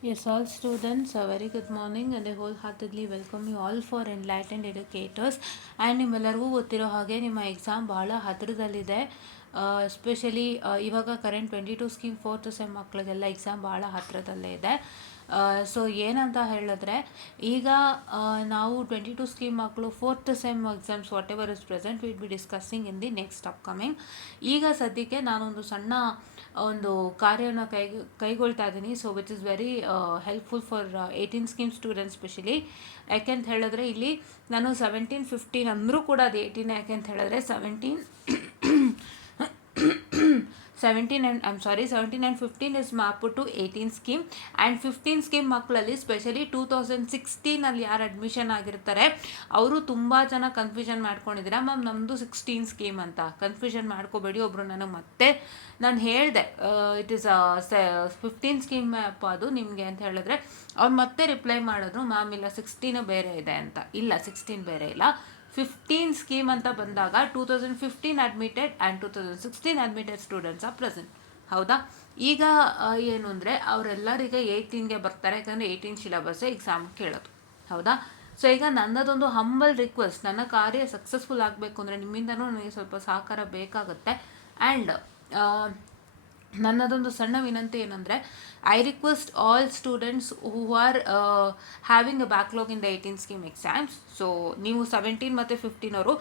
Yes, all students, a very good morning and I wholeheartedly welcome you all for Enlightened Educators. And ನಿಮ್ಮೆಲ್ಲರಿಗೂ ಗೊತ್ತಿರೋ ಹಾಗೆ ನಿಮ್ಮ exam ಭಾಳ ಹತ್ತಿರದಲ್ಲಿದೆ. ಎಸ್ಪೆಷಲಿ ಇವಾಗ ಕರೆಂಟ್ 22 ಸ್ಕೀಮ್ 4th ಸೆಮ್ ಮಕ್ಕಳಿಗೆಲ್ಲ ಎಕ್ಸಾಮ್ ಭಾಳ ಹತ್ತಿರದಲ್ಲೇ ಇದೆ. ಸೊ ಏನಂತ ಹೇಳಿದ್ರೆ ಈಗ ನಾವು 22 ಸ್ಕೀಮ್ ಮಕ್ಕಳು 4th sem exams what ever is present will be discussing in the next upcoming. ಈಗ ಸದ್ಯಕ್ಕೆ ನಾನೊಂದು ಸಣ್ಣ ಒಂದು ಕಾರ್ಯವನ್ನು ಕೈಗೊಳ್ತಾ ಇದ್ದೀನಿ. So which is very helpful for 18 scheme students specially. ಯಾಕೆಂತ ಹೇಳಿದ್ರೆ ಇಲ್ಲಿ ನಾನು 17-15 ಅಂದರೂ ಕೂಡ ಅದು 18. ಯಾಕೆಂತ ಹೇಳಿದ್ರೆ 17 and 15 is mapped to 18 scheme and 15 scheme ಮಕ್ಕಳಲ್ಲಿ ಸ್ಪೆಷಲಿ 2016 ಯಾರು ಅಡ್ಮಿಷನ್ ಆಗಿರ್ತಾರೆ ಅವರು ತುಂಬ ಜನ ಕನ್ಫ್ಯೂಷನ್ ಮಾಡ್ಕೊಂಡಿದ್ದೀರಾ, ಮ್ಯಾಮ್ ನಮ್ಮದು 16 ಸ್ಕೀಮ್ ಅಂತ. ಕನ್ಫ್ಯೂಷನ್ ಮಾಡ್ಕೋಬೇಡಿ. ಒಬ್ಬರು ನನಗೆ ಮತ್ತೆ ನಾನು ಹೇಳಿದೆ ಇಟ್ ಈಸ್ 15 ಸ್ಕೀಮ್ ಅಪ್ಪ ಅದು ನಿಮಗೆ ಅಂತ ಹೇಳಿದ್ರೆ ಅವ್ರು ಮತ್ತೆ ರಿಪ್ಲೈ ಮಾಡಿದ್ರು, ಮ್ಯಾಮ್ ಇಲ್ಲ 16 ಬೇರೆ ಇದೆ ಅಂತ. ಇಲ್ಲ, 16 ಬೇರೆ ಇಲ್ಲ, 15 ಸ್ಕೀಮ್ ಅಂತ ಬಂದಾಗ 2015 admitted and 2016 admitted students are present. ಹೌದಾ? ಈಗ ಏನು ಅಂದರೆ ಅವರೆಲ್ಲರಿಗೆ 18ಗೆ ಬರ್ತಾರೆ, ಯಾಕಂದರೆ 18 ಸಿಲೆಬಸ್ ಎಕ್ಸಾಮ್ ಕೇಳೋದು. ಹೌದಾ? ಸೊ ಈಗ ನನ್ನದೊಂದು ಹಂಬಲ್ ರಿಕ್ವೆಸ್ಟ್, ನನ್ನ ಕಾರ್ಯ ಸಕ್ಸಸ್ಫುಲ್ ಆಗಬೇಕು ಅಂದರೆ ನಿಮ್ಮಿಂದನೂ ನನಗೆ ಸ್ವಲ್ಪ ಸಹಕಾರ ಬೇಕಾಗುತ್ತೆ. ಆ್ಯಂಡ್ ನನ್ನದೊಂದು ಸಣ್ಣ ವಿನಂತಿ ಏನಂದರೆ I request all students who are having a backlog in the 18 scheme exams. So ನೀವು 17 ಮತ್ತು 15 ಅವರು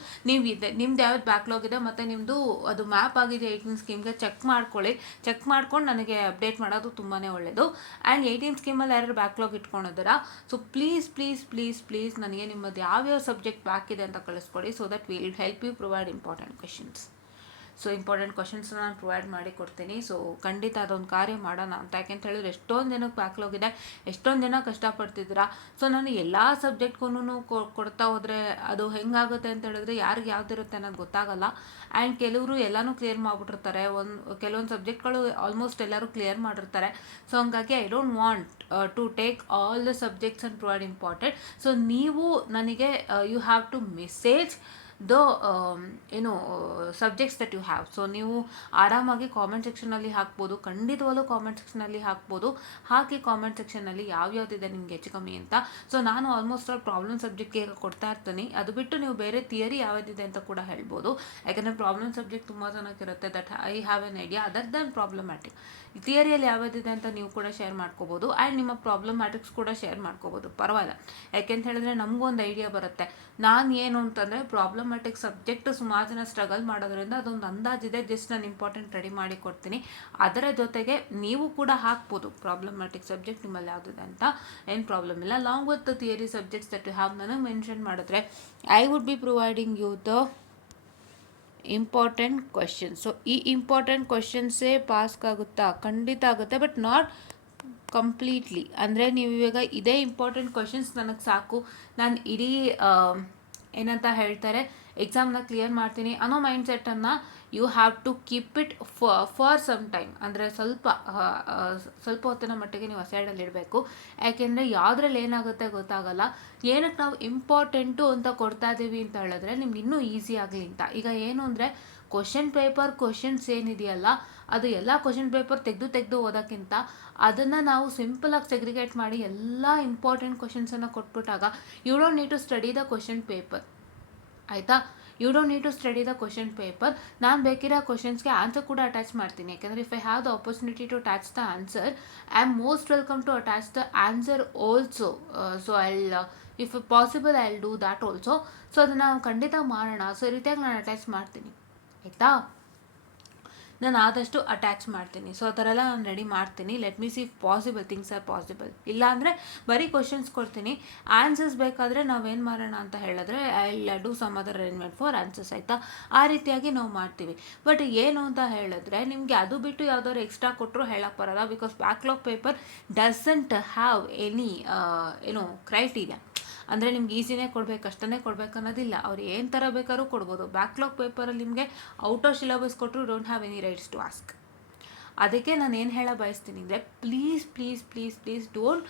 ನಿಮ್ದು ಯಾವ್ದು ಬ್ಯಾಕ್ಲಾಗ್ ಇದೆ ಮತ್ತು ನಿಮ್ಮದು ಅದು ಮ್ಯಾಪ್ ಆಗಿದೆ 18 ಸ್ಕೀಮ್ಗೆ ಚೆಕ್ ಮಾಡ್ಕೊಳ್ಳಿ. ಚೆಕ್ ಮಾಡ್ಕೊಂಡು ನನಗೆ ಅಪ್ಡೇಟ್ ಮಾಡೋದು ತುಂಬಾ ಒಳ್ಳೆಯದು. ಆ್ಯಂಡ್ 18 ಸ್ಕೀಮಲ್ಲಿ ಯಾರು ಬ್ಯಾಕ್ಲಾಗ್ ಇಟ್ಕೊಂಡಿದ್ದೀರಾ, ಸೊ ಪ್ಲೀಸ್ ನನಗೆ ನಿಮ್ಮದು ಯಾವ್ಯಾವ ಸಬ್ಜೆಕ್ಟ್ ಬ್ಯಾಕ್ ಇದೆ ಅಂತ ಕಳಿಸ್ಕೊಡಿ. So that will help you provide important questions. So important ಕ್ವಶನ್ಸ್ನ ನಾನು ಪ್ರೊವೈಡ್ ಮಾಡಿ ಕೊಡ್ತೀನಿ. ಸೊ ಖಂಡಿತ ಅದೊಂದು ಕಾರ್ಯ ಮಾಡೋಣ ಅಂತ. ಯಾಕೆಂತ ಹೇಳಿದ್ರೆ ಎಷ್ಟೊಂದು ಜನಕ್ಕೆ ಬ್ಯಾಕ್ಲಾಗ್ ಇದೆ, ಎಷ್ಟೊಂದು ಜನ ಕಷ್ಟಪಡ್ತಿದ್ದೀರಾ. ಸೊ ನಾನು ಎಲ್ಲ ಸಬ್ಜೆಕ್ಟ್ಗೂ ಕೊಡ್ತಾ ಹೋದರೆ ಅದು ಹೆಂಗಾಗುತ್ತೆ ಅಂತ ಹೇಳಿದ್ರೆ ಯಾರಿಗೆ ಯಾವ್ದಿರುತ್ತೆ ಅನ್ನೋದು ಗೊತ್ತಾಗಲ್ಲ. ಆ್ಯಂಡ್ ಕೆಲವರು ಎಲ್ಲನೂ ಕ್ಲಿಯರ್ ಮಾಡಿಬಿಟ್ಟಿರ್ತಾರೆ, ಕೆಲವೊಂದು ಸಬ್ಜೆಕ್ಟ್ಗಳು ಆಲ್ಮೋಸ್ಟ್ ಎಲ್ಲರೂ ಕ್ಲಿಯರ್ ಮಾಡಿರ್ತಾರೆ. ಸೊ ಹಂಗಾಗಿ I don't want to take all the subjects and provide important. So ನೀವು ನನಗೆ you have to message the subjects that you have. So ನೀವು ಆರಾಮಾಗಿ ಕಾಮೆಂಟ್ ಸೆಕ್ಷನಲ್ಲಿ ಹಾಕ್ಬೋದು, ಖಂಡಿತವಾಗ್ಲೂ ಕಾಮೆಂಟ್ ಸೆಕ್ಷನಲ್ಲಿ ಹಾಕ್ಬೋದು. ಹಾಕಿ ಕಾಮೆಂಟ್ ಸೆಕ್ಷನಲ್ಲಿ ಯಾವ್ಯಾವ್ದಿದೆ ನಿಮಗೆ ಹೆಚ್ಚು ಕಮ್ಮಿ ಅಂತ. ಸೊ ನಾನು ಆಲ್ಮೋಸ್ಟ್ ಆಲ್ ಪ್ರಾಬ್ಲಮ್ ಸಬ್ಜೆಕ್ಟ್ಗೆ ಕೊಡ್ತಾ ಇರ್ತೀನಿ. ಅದು ಬಿಟ್ಟು ನೀವು ಬೇರೆ ಥಿಯರಿ ಯಾವುದಿದೆ ಅಂತ ಕೂಡ ಹೇಳ್ಬೋದು. ಯಾಕಂದರೆ ಪ್ರಾಬ್ಲಮ್ ಸಬ್ಜೆಕ್ಟ್ ತುಂಬ ಜನಕ್ಕಿರುತ್ತೆ, that I have an idea other than problematic. ಥಿಯರಿಯಲ್ಲಿ ಯಾವುದಿದೆ ಅಂತ ನೀವು ಕೂಡ ಶೇರ್ ಮಾಡ್ಕೋಬೋದು. ಆ್ಯಂಡ್ ನಿಮ್ಮ ಪ್ರಾಬ್ಲಮ್ಯಾಟಿಕ್ಸ್ ಕೂಡ ಶೇರ್ ಮಾಡ್ಕೋಬೋದು, ಪರವಾಗಿಲ್ಲ. ಯಾಕೆಂತ ಹೇಳಿದ್ರೆ ನಮಗೊಂದು ಐಡಿಯಾ ಬರುತ್ತೆ. ನಾನು ಏನು ಅಂತಂದರೆ ಪ್ರಾಬ್ಲಮ್ಯಾಟಿಕ್ ಸಬ್ಜೆಕ್ಟ್ ಸುಮಾರು ಜನ ಸ್ಟ್ರಗಲ್ ಮಾಡೋದ್ರಿಂದ ಅದೊಂದು ಅಂದಾಜಿದೆ. ಜಸ್ಟ್ ನಾನು ಇಂಪಾರ್ಟೆಂಟ್ ರೆಡಿ ಮಾಡಿ ಕೊಡ್ತೀನಿ. ಅದರ ಜೊತೆಗೆ ನೀವು ಕೂಡ ಹಾಕ್ಬೋದು ಪ್ರಾಬ್ಲಮ್ಯಾಟಿಕ್ ಸಬ್ಜೆಕ್ಟ್ ನಿಮ್ಮಲ್ಲಿ ಯಾವುದಿದೆ ಅಂತ, ಏನು ಪ್ರಾಬ್ಲಮ್ ಇಲ್ಲ. Long with the theory subjects that you have ನನಗೆ ಮೆನ್ಷನ್ ಮಾಡಿದ್ರೆ I would be providing you the important questions. So ಈ ಇಂಪಾರ್ಟೆಂಟ್ ಕ್ವೆಶನ್ಸೇ ಪಾಸ್ಗಾಗುತ್ತಾ? ಖಂಡಿತ ಆಗುತ್ತೆ, ಬಟ್ ನಾಟ್ ಕಂಪ್ಲೀಟ್ಲಿ. ಅಂದರೆ ನೀವು ಇವಾಗ ಇದೇ ಇಂಪಾರ್ಟೆಂಟ್ ಕ್ವೆಶನ್ಸ್ ನನಗೆ ಸಾಕು, ನಾನು ಇಡೀ ಏನಂತ ಹೇಳ್ತಾರೆ ಎಕ್ಸಾಮ್ನ ಕ್ಲಿಯರ್ ಮಾಡ್ತೀನಿ ಅನ್ನೋ ಮೈಂಡ್ಸೆಟ್ಟನ್ನು you have to keep it for some time. ಅಂದರೆ ಸ್ವಲ್ಪ ಹೊತ್ತಿನ ಮಟ್ಟಿಗೆ ನೀವು ಸೈಡಲ್ಲಿ ಇಡಬೇಕು. ಯಾಕೆಂದರೆ ಯಾವುದ್ರಲ್ಲಿ ಏನಾಗುತ್ತೆ ಗೊತ್ತಾಗಲ್ಲ. ಏನಕ್ಕೆ ನಾವು ಇಂಪಾರ್ಟೆಂಟು ಅಂತ ಕೊಡ್ತಾ ಇದ್ದೀವಿ ಅಂತ ಹೇಳಿದ್ರೆ ನಿಮ್ಗೆ ಇನ್ನೂ ಈಸಿ ಆಗಲಿ ಅಂತ. ಈಗ ಏನು ಅಂದರೆ ಕ್ವಶನ್ಸ್ ಏನಿದೆಯಲ್ಲ ಅದು ಎಲ್ಲ ಕ್ವಶನ್ ಪೇಪರ್ ತೆಗೆದು ಓದೋಕ್ಕಿಂತ ಅದನ್ನು ನಾವು ಸಿಂಪಲಾಗಿ ಸೆಗ್ರಿಗೇಟ್ ಮಾಡಿ ಎಲ್ಲ ಇಂಪಾರ್ಟೆಂಟ್ ಕ್ವಶನ್ಸನ್ನು ಕೊಟ್ಬಿಟ್ಟಾಗ you don't need to study the question paper. ಆಯಿತಾ? You don't need to study the question paper. ನಾನು ಬೇಕಿರೋ ಕ್ವಶನ್ಸ್ಗೆ ಆನ್ಸರ್ ಕೂಡ ಅಟ್ಯಾಚ್ ಮಾಡ್ತೀನಿ. ಯಾಕೆಂದರೆ if I have the opportunity to attach the answer, I am most welcome to attach the answer also. So if possible I will do that also. So ಅದನ್ನು ಖಂಡಿತ ಮಾಡೋಣ. So ಈ ರೀತಿಯಾಗಿ ನಾನು ಅಟ್ಯಾಚ್ ಮಾಡ್ತೀನಿ. ಆಯಿತಾ? ನಾನು ಆದಷ್ಟು ಅಟ್ಯಾಚ್ ಮಾಡ್ತೀನಿ. ಸೊ ಆ ಥರ ಎಲ್ಲ ನಾನು ರೆಡಿ ಮಾಡ್ತೀನಿ. Let me C if possible things are possible. ಇಲ್ಲಾಂದರೆ ಬರೀ ಕ್ವಶನ್ಸ್ ಕೊಡ್ತೀನಿ. ಆನ್ಸರ್ಸ್ ಬೇಕಾದರೆ ನಾವೇನು ಮಾಡೋಣ ಅಂತ ಹೇಳಿದ್ರೆ I do some other arrangement for answers. ಆಯಿತಾ? ಆ ರೀತಿಯಾಗಿ ನಾವು ಮಾಡ್ತೀವಿ. ಬಟ್ ಏನು ಅಂತ ಹೇಳಿದ್ರೆ ನಿಮಗೆ ಅದು ಬಿಟ್ಟು ಯಾವುದಾದ್ರು ಎಕ್ಸ್ಟ್ರಾ ಕೊಟ್ಟರು ಹೇಳಕ್ಕೆ ಬರೋಲ್ಲ. Because backlog paper doesn't have any criteria. ಅಂದರೆ ನಿಮ್ಗೆ ಈಸಿನೇ ಕೊಡಬೇಕು, ಕಷ್ಟನೇ ಕೊಡಬೇಕು ಅನ್ನೋದಿಲ್ಲ. ಅವ್ರು ಏನು ಥರ ಬೇಕಾದ್ರೂ ಕೊಡ್ಬೋದು. ಬ್ಯಾಕ್ಲಾಗ್ ಪೇಪರಲ್ಲಿ ನಿಮಗೆ ಔಟ್ ಆಫ್ ಸಿಲೆಬಸ್ ಕೊಟ್ಟರು don't have any rights to ask. ಅದಕ್ಕೆ ನಾನು ಏನು ಹೇಳ ಬಯಸ್ತೀನಿ ಅಂದರೆ please don't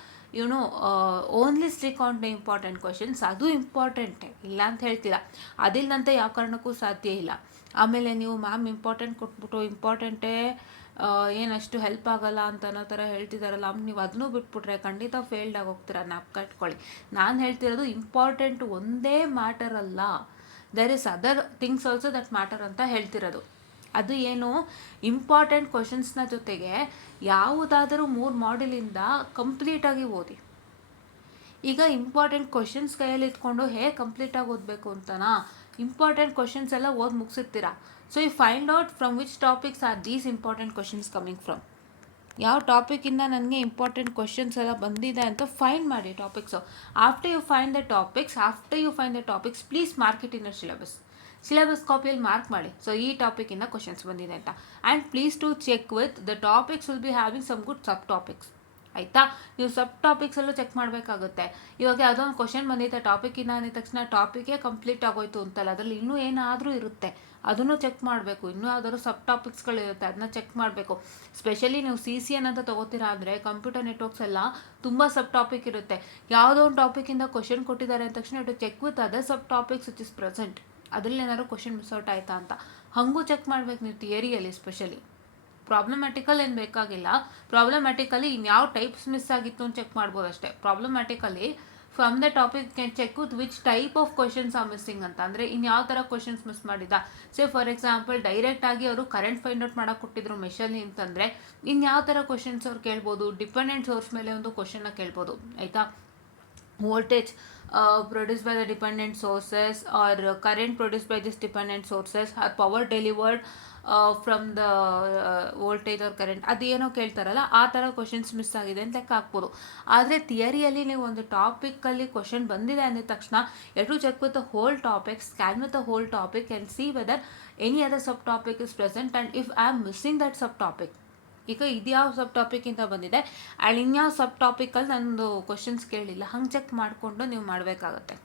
only stick on the important questions. ಅದು ಇಂಪಾರ್ಟೆಂಟೇ, ಇಲ್ಲ ಅಂತ ಹೇಳ್ತೀರಾ. ಅದಿಲ್ಲಂತೆ ಯಾವ ಕಾರಣಕ್ಕೂ ಸಾಧ್ಯ ಇಲ್ಲ. ಆಮೇಲೆ ನೀವು ಮ್ಯಾಮ್ ಇಂಪಾರ್ಟೆಂಟ್ ಕೊಟ್ಬಿಟ್ಟು ಇಂಪಾರ್ಟೆಂಟೇ ಏನಷ್ಟು ಹೆಲ್ಪ್ ಆಗಲ್ಲ ಅಂತ ಅನ್ನೋ ಥರ ಹೇಳ್ತಿದ್ದಾರಲ್ಲ, ನೀವು ಅದನ್ನೂ ಬಿಟ್ಬಿಟ್ರೆ ಖಂಡಿತ ಫೇಲ್ಡ್ ಆಗಿ ಹೋಗ್ತೀರ, ಜ್ಞಾಪಕ ಇಟ್ಕೊಳ್ಳಿ. ನಾನು ಹೇಳ್ತಿರೋದು ಇಂಪಾರ್ಟೆಂಟ್ ಒಂದೇ ಮ್ಯಾಟರ್ ಅಲ್ಲ, there is other things also that matter ಅಂತ ಹೇಳ್ತಿರೋದು. ಅದು ಏನು, ಇಂಪಾರ್ಟೆಂಟ್ ಕ್ವಶನ್ಸ್ನ ಜೊತೆಗೆ ಯಾವುದಾದರೂ 3 ಮಾಡ್ಯೂಲಿಂದ ಕಂಪ್ಲೀಟಾಗಿ ಓದಿ. ಈಗ ಇಂಪಾರ್ಟೆಂಟ್ ಕ್ವಶನ್ಸ್ ಕೈಯಲ್ಲಿ ಇಟ್ಕೊಂಡು ಹೇಗೆ ಕಂಪ್ಲೀಟಾಗಿ ಓದಬೇಕು ಅಂತನಾ, ಇಂಪಾರ್ಟೆಂಟ್ ಕ್ವಶನ್ಸ್ ಎಲ್ಲ ಓದಿ ಮುಗಿಸಿರ್ತೀರ. So you find out from which topics are these important questions coming from, ಯಾವ ಟಾಪಿಕಿಂದ ನನಗೆ ಇಂಪಾರ್ಟೆಂಟ್ ಕ್ವಶನ್ಸ್ ಎಲ್ಲ ಬಂದಿದೆ ಅಂತ ಫೈಂಡ್ ಮಾಡಿ topics. After you find the topics please mark it in a syllabus ಕಾಪಿಯಲ್ಲಿ ಮಾರ್ಕ್ ಮಾಡಿ. ಸೊ ಈ ಟಾಪಿಕಿಂದ ಕ್ವಶನ್ಸ್ ಬಂದಿದೆ ಅಂತ. And please to check with the topics will be having some good sub topics, ಆಯಿತಾ. ನೀವು ಸಬ್ ಟಾಪಿಕ್ಸಲ್ಲೂ ಚೆಕ್ ಮಾಡಬೇಕಾಗುತ್ತೆ. ಇವಾಗ ಯಾವುದೋ ಒಂದು ಕ್ವಶನ್ ಬಂದಿದೆ ಟಾಪಿಕಿಂದ ಅಂದಿದ ತಕ್ಷಣ ಟಾಪಿಕೇ ಕಂಪ್ಲೀಟ್ ಆಗೋಯ್ತು ಅಂತಲ್ಲ, ಅದರಲ್ಲಿ ಇನ್ನೂ ಏನಾದರೂ ಇರುತ್ತೆ, ಅದನ್ನು ಚೆಕ್ ಮಾಡಬೇಕು. ಇನ್ನೂ ಯಾವ್ದಾದ್ರು ಸಬ್ ಟಾಪಿಕ್ಸ್ಗಳಿರುತ್ತೆ, ಅದನ್ನ ಚೆಕ್ ಮಾಡಬೇಕು. ಸ್ಪೆಷಲಿ ನೀವು CC ಅಂತ ತೊಗೋತೀರಾ ಅಂದರೆ ಕಂಪ್ಯೂಟರ್ ನೆಟ್ವರ್ಕ್ಸ್ ಎಲ್ಲ ತುಂಬ ಸಬ್ ಟಾಪಿಕ್ ಇರುತ್ತೆ. ಯಾವುದೋ ಒಂದು ಟಾಪಿಕಿಂದ ಕ್ವಶನ್ ಕೊಟ್ಟಿದ್ದಾರೆ ಅಂದ ತಕ್ಷಣ to check with other sub topics which is present, ಅದರಲ್ಲಿ ಏನಾದ್ರು ಕ್ವಶನ್ ಮಿಸ್ ಔಟ್ ಆಯಿತಾ ಅಂತ ಹಾಗೂ ಚೆಕ್ ಮಾಡಬೇಕು ನೀವು ಥಿಯರಿಯಲ್ಲಿ. ಸ್ಪೆಷಲಿ ಪ್ರಾಬ್ಲಮ್ಯಾಟಿಕಲ್ ಏನು ಬೇಕಾಗಿಲ್ಲ, ಪ್ರಾಬ್ಲಮ್ಯಾಟಿಕಲಿ ಇನ್ಯಾವ ಟೈಪ್ಸ್ ಮಿಸ್ ಆಗಿತ್ತು ಅಂತ ಚೆಕ್ ಮಾಡ್ಬೋದು ಅಷ್ಟೇ. Problematically from the topic can check with which type of questions are missing ಅಂತ. ಅಂದರೆ ಇನ್ಯಾವ ಥರ ಕ್ವಶನ್ಸ್ ಮಿಸ್ ಮಾಡಿದ. ಫಾರ್ ಎಕ್ಸಾಂಪಲ್ ಡೈರೆಕ್ಟಾಗಿ ಅವರು ಕರೆಂಟ್ ಫೈಂಡ್ ಔಟ್ ಮಾಡೋಕೆ ಕೊಟ್ಟಿದ್ರು ಮೆಷಲ್ಲಿ ಅಂತಂದರೆ ಇನ್ಯಾವ ಥರ ಕ್ವಶನ್ಸ್ ಅವ್ರು ಕೇಳ್ಬೋದು, ಡಿಪೆಂಡೆಂಟ್ ಸೋರ್ಸ್ ಮೇಲೆ ಒಂದು ಕ್ವಶನ್ನ ಕೇಳ್ಬೋದು, ಆಯಿತಾ. voltage produced by the dependent sources or current produced by this dependent sources or power delivered from the voltage or current, ಅದೇನೋ ಕೇಳ್ತಾರಲ್ಲ ಆ ಥರ ಕ್ವಶನ್ಸ್ ಮಿಸ್ ಆಗಿದೆ ಅಂತ ಲೆಕ್ಕ ಹಾಕ್ಬೋದು. ಆದರೆ ಥಿಯರಿಯಲ್ಲಿ ನೀವು ಒಂದು ಟಾಪಿಕಲ್ಲಿ ಕ್ವಶನ್ ಬಂದಿದೆ ಅಂದಿದ ತಕ್ಷಣ to check with the whole topic, scan with the whole topic and see whether any other sub topic is present and if I am missing that sub topic. ಈಗ ಇದ್ಯಾವ ಸಬ್ ಟಾಪಿಕ್ಕಿಂತ ಬಂದಿದೆ ಆ್ಯಂಡ್ ಇನ್ಯಾವ ಸಬ್ ಟಾಪಿಕಲ್ಲಿ ನಂದು ಕ್ವಶನ್ಸ್ ಕೇಳಿಲ್ಲ, ಹಂಗೆ ಚೆಕ್ ಮಾಡಿಕೊಂಡು ನೀವು ಮಾಡಬೇಕಾಗತ್ತೆ.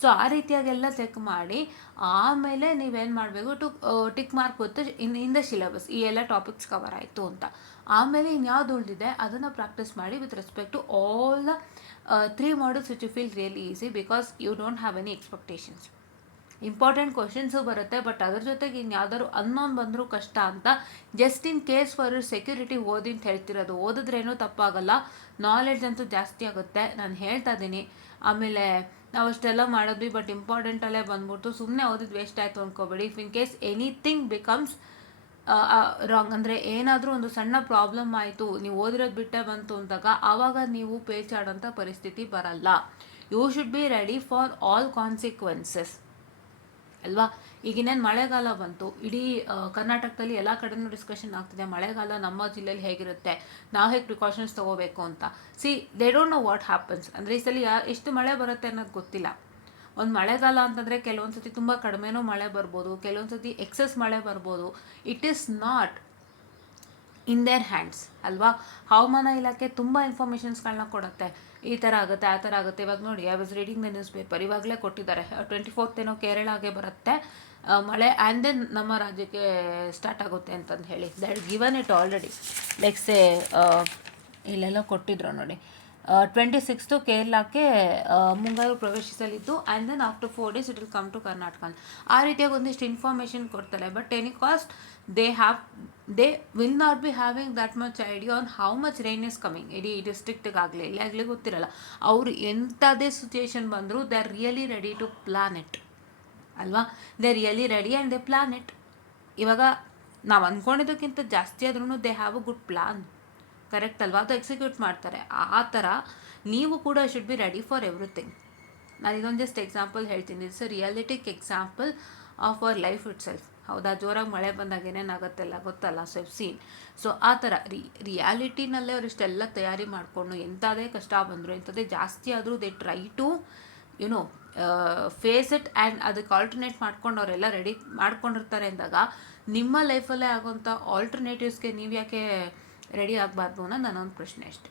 ಸೊ ಆ ರೀತಿಯಾಗೆಲ್ಲ ಚೆಕ್ ಮಾಡಿ ಆಮೇಲೆ ನೀವೇನು ಮಾಡಬೇಕು, ಟಿಕ್ ಮಾರ್ಕ್ ಗೊತ್ತು ಇನ್ ದ ಸಿಲೆಬಸ್ ಈ ಎಲ್ಲ ಟಾಪಿಕ್ಸ್ ಕವರ್ ಆಯಿತು ಅಂತ. ಆಮೇಲೆ ಇನ್ಯಾವ್ದು ಉಳಿದಿದೆ ಅದನ್ನು ಪ್ರಾಕ್ಟೀಸ್ ಮಾಡಿ with respect to all the 3 modules which you feel really easy because you don't have any expectations. Important questions ಬರುತ್ತೆ, ಬಟ್ ಅದ್ರ ಜೊತೆಗೆ ಇನ್ಯಾವ್ದಾದ್ರು ಅನ್ನೋನ್ ಬಂದರೂ ಕಷ್ಟ ಅಂತ just in case for security ಓದಿ ಅಂತ ಹೇಳ್ತಿರೋದು. ಓದಿದ್ರೇನೂ ತಪ್ಪಾಗಲ್ಲ, ನಾಲೆಡ್ಜ್ ಅಂತೂ ಜಾಸ್ತಿ ಆಗುತ್ತೆ, ನಾನು ಹೇಳ್ತಾ ಇದ್ದೀನಿ. ಆಮೇಲೆ ನಾವು ಅಷ್ಟೆಲ್ಲ ಮಾಡಿದ್ವಿ ಬಟ್ ಇಂಪಾರ್ಟೆಂಟಲ್ಲೇ ಬಂದ್ಬಿಟ್ಟು ಸುಮ್ಮನೆ ಓದಿದ್ದು ವೇಸ್ಟ್ ಆಯಿತು ಅಂದ್ಕೋಬೇಡಿ. If in case anything becomes wrong ಅಂದರೆ ಏನಾದರೂ ಒಂದು ಸಣ್ಣ ಪ್ರಾಬ್ಲಮ್ ಆಯಿತು, ನೀವು ಓದಿರೋದು ಬಿಟ್ಟೇ ಬಂತು ಅಂದಾಗ ಆವಾಗ ನೀವು ಪೇಚಾಡೋಂಥ ಪರಿಸ್ಥಿತಿ ಬರಲ್ಲ. You should be ready for all consequences ಅಲ್ವಾ. ಈಗಿನ್ನೇನು ಮಳೆಗಾಲ ಬಂತು, ಇಡೀ ಕರ್ನಾಟಕದಲ್ಲಿ ಎಲ್ಲ ಕಡೆನೂ ಡಿಸ್ಕಷನ್ ಆಗ್ತಿದೆ ಮಳೆಗಾಲ ನಮ್ಮ ಜಿಲ್ಲೆಯಲ್ಲಿ ಹೇಗಿರುತ್ತೆ, ನಾವು ಹೇಗೆ ಪ್ರಿಕಾಷನ್ಸ್ ತೊಗೋಬೇಕು ಅಂತ. They don't know what happens. ಅಂದರೆ ಈ ಸಲ ಎಷ್ಟು ಮಳೆ ಬರುತ್ತೆ ಅನ್ನೋದು ಗೊತ್ತಿಲ್ಲ. ಒಂದು ಮಳೆಗಾಲ ಅಂತಂದರೆ ಕೆಲವೊಂದು ಸತಿ ತುಂಬ ಕಡಿಮೆನೂ ಮಳೆ ಬರ್ಬೋದು, ಕೆಲವೊಂದು ಸತಿ ಎಕ್ಸಸ್ ಮಳೆ ಬರ್ಬೋದು. It is not in their hands ಅಲ್ವಾ. ಹವಾಮಾನ ಇಲಾಖೆ ತುಂಬ ಇನ್ಫಾರ್ಮೇಷನ್ಸ್ಗಳನ್ನ ಕೊಡುತ್ತೆ, ಈ ಥರ ಆಗುತ್ತೆ ಆ ಥರ ಆಗುತ್ತೆ. ಇವಾಗ ನೋಡಿ, I was reading the news paper, ಇವಾಗಲೇ ಕೊಟ್ಟಿದ್ದಾರೆ 24th ಏನೋ ಕೇರಳಗೆ ಬರುತ್ತೆ ಮಳೆ ಆ್ಯಂಡ್ ದೆನ್ ನಮ್ಮ ರಾಜ್ಯಕ್ಕೆ ಸ್ಟಾರ್ಟ್ ಆಗುತ್ತೆ ಅಂತಂದು ಹೇಳಿ. That given it already. ಲೈಕ್ಸೆ ಇಲ್ಲೆಲ್ಲ ಕೊಟ್ಟಿದ್ರು ನೋಡಿ, 26th ಕೇರಳಕ್ಕೆ ಮುಂಗಾರು ಪ್ರವೇಶಿಸಲಿದ್ದು and then after 4 days it will come to Karnataka. ಆ ರೀತಿಯಾಗಿ ಒಂದಿಷ್ಟು ಇನ್ಫಾರ್ಮೇಷನ್ ಕೊಡ್ತಾರೆ. But any cost they will not be having that much idea on how much rain is coming. ಇಡೀ ಡಿಸ್ಟ್ರಿಕ್ಟಿಗಾಗಲಿ ಇಲ್ಲಾಗಲಿ ಗೊತ್ತಿರಲ್ಲ. ಅವರು ಎಂಥದೇ ಸಿಚುಯೇಷನ್ ಬಂದರೂ they are really ready to plan it ಅಲ್ವಾ. They are really ready and they plan it. ಇವಾಗ ನಾವು ಅಂದ್ಕೊಂಡಿದ್ದಕ್ಕಿಂತ ಜಾಸ್ತಿ ಆದ್ರೂ they have a good plan, correct ಅಲ್ವಾ. ಅದು ಎಕ್ಸಿಕ್ಯೂಟ್ ಮಾಡ್ತಾರೆ. ಆ ಥರ ನೀವು ಕೂಡ should be ready for everything. ನಾನು ಇದೊಂದು ಜಸ್ಟ್ ಎಕ್ಸಾಂಪಲ್ ಹೇಳ್ತೀನಿ. It's a realistic example of our life itself. ಹೌದಾ, ಜೋರಾಗಿ ಮಳೆ ಬಂದಾಗ ಏನೇನಾಗುತ್ತೆಲ್ಲ ಗೊತ್ತಲ್ಲ, ಸೊ ಸೀನ್. ಸೊ ಆ ಥರ ರಿಯಾಲಿಟಿನಲ್ಲೇ ಅವ್ರು ಇಷ್ಟೆಲ್ಲ ತಯಾರಿ ಮಾಡಿಕೊಂಡು ಎಂಥದೇ ಕಷ್ಟ ಬಂದರು, ಎಂಥದೇ ಜಾಸ್ತಿ ಆದರೂ they try to you know face it and ಅದಕ್ಕೆ ಆಲ್ಟರ್ನೇಟ್ ಮಾಡ್ಕೊಂಡು ಅವರೆಲ್ಲ ರೆಡಿ ಮಾಡ್ಕೊಂಡಿರ್ತಾರೆ ಅಂದಾಗ ನಿಮ್ಮ ಲೈಫಲ್ಲೇ ಆಗೋಂಥ ಆಲ್ಟರ್ನೇಟಿವ್ಸ್ಗೆ ನೀವು ಯಾಕೆ ರೆಡಿ ಆಗಬಾರ್ದು ಅನ್ನೋದು ನನ್ನೊಂದು ಪ್ರಶ್ನೆ ಅಷ್ಟೆ.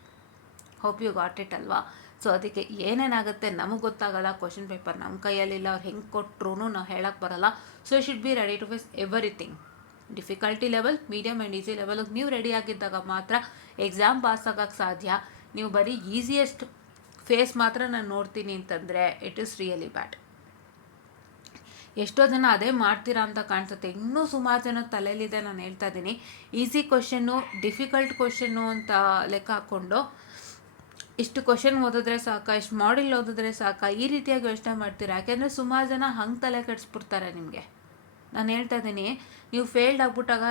ಹೋಪ್ ಯು ಗಾಟ್ ಇಟ್ ಅಲ್ವಾ. ಸೊ ಅದಕ್ಕೆ ಏನೇನಾಗುತ್ತೆ ನಮಗೆ ಗೊತ್ತಾಗಲ್ಲ, ಕ್ವಶನ್ ಪೇಪರ್ ನಮ್ಮ ಕೈಯಲ್ಲಿಲ್ಲ, ಅವ್ರು ಹೆಂಗೆ ಕೊಟ್ಟರು ನಾವು ಹೇಳಕ್ಕೆ ಬರಲ್ಲ. So you should be ready to face everything. Difficulty level, medium and easy ಲೆವೆಲ್ಗೆ ನೀವು ರೆಡಿ ಆಗಿದ್ದಾಗ ಮಾತ್ರ ಎಕ್ಸಾಮ್ ಪಾಸ್ ಆಗೋಕ್ಕೆ ಸಾಧ್ಯ. ನೀವು ಬರೀ ಈಸಿಯೆಸ್ಟ್ ಫೇಸ್ ಮಾತ್ರ ನಾನು ನೋಡ್ತೀನಿ ಅಂತಂದರೆ ಇಟ್ ಈಸ್ ರಿಯಲಿ ಬ್ಯಾಡ್. ಎಷ್ಟೋ ಜನ ಅದೇ ಮಾಡ್ತೀರಾ ಅಂತ ಕಾಣಿಸುತ್ತೆ. ಇನ್ನೂ ಸುಮಾರು ಜನ ತಲೆಯಲ್ಲಿದೆ, ನಾನು ಹೇಳ್ತಾ ಇದ್ದೀನಿ. ಈಸಿ ಕ್ವಶನ್ನು, ಡಿಫಿಕಲ್ಟ್ ಕ್ವಶನ್ನು ಅಂತ ಲೆಕ್ಕ ಹಾಕ್ಕೊಂಡು ಇಷ್ಟು ಕ್ವಶನ್ ಓದಿದ್ರೆ ಸಾಕಾ, ಇಷ್ಟು ಮಾಡಿಲ್ ಓದಿದ್ರೆ ಸಾಕಾ, ಈ ರೀತಿಯಾಗಿ ಯೋಚನೆ ಮಾಡ್ತೀರಾ. ಯಾಕೆಂದರೆ ಸುಮಾರು ಜನ ಹಂಗೆ ತಲೆ ಕೆಡಿಸ್ಬಿಡ್ತಾರೆ ನಿಮಗೆ. ನಾನು ಹೇಳ್ತಾ ಇದ್ದೀನಿ, ನೀವು ಫೇಲ್ಡ್ ಆಗ್ಬಿಟ್ಟಾಗ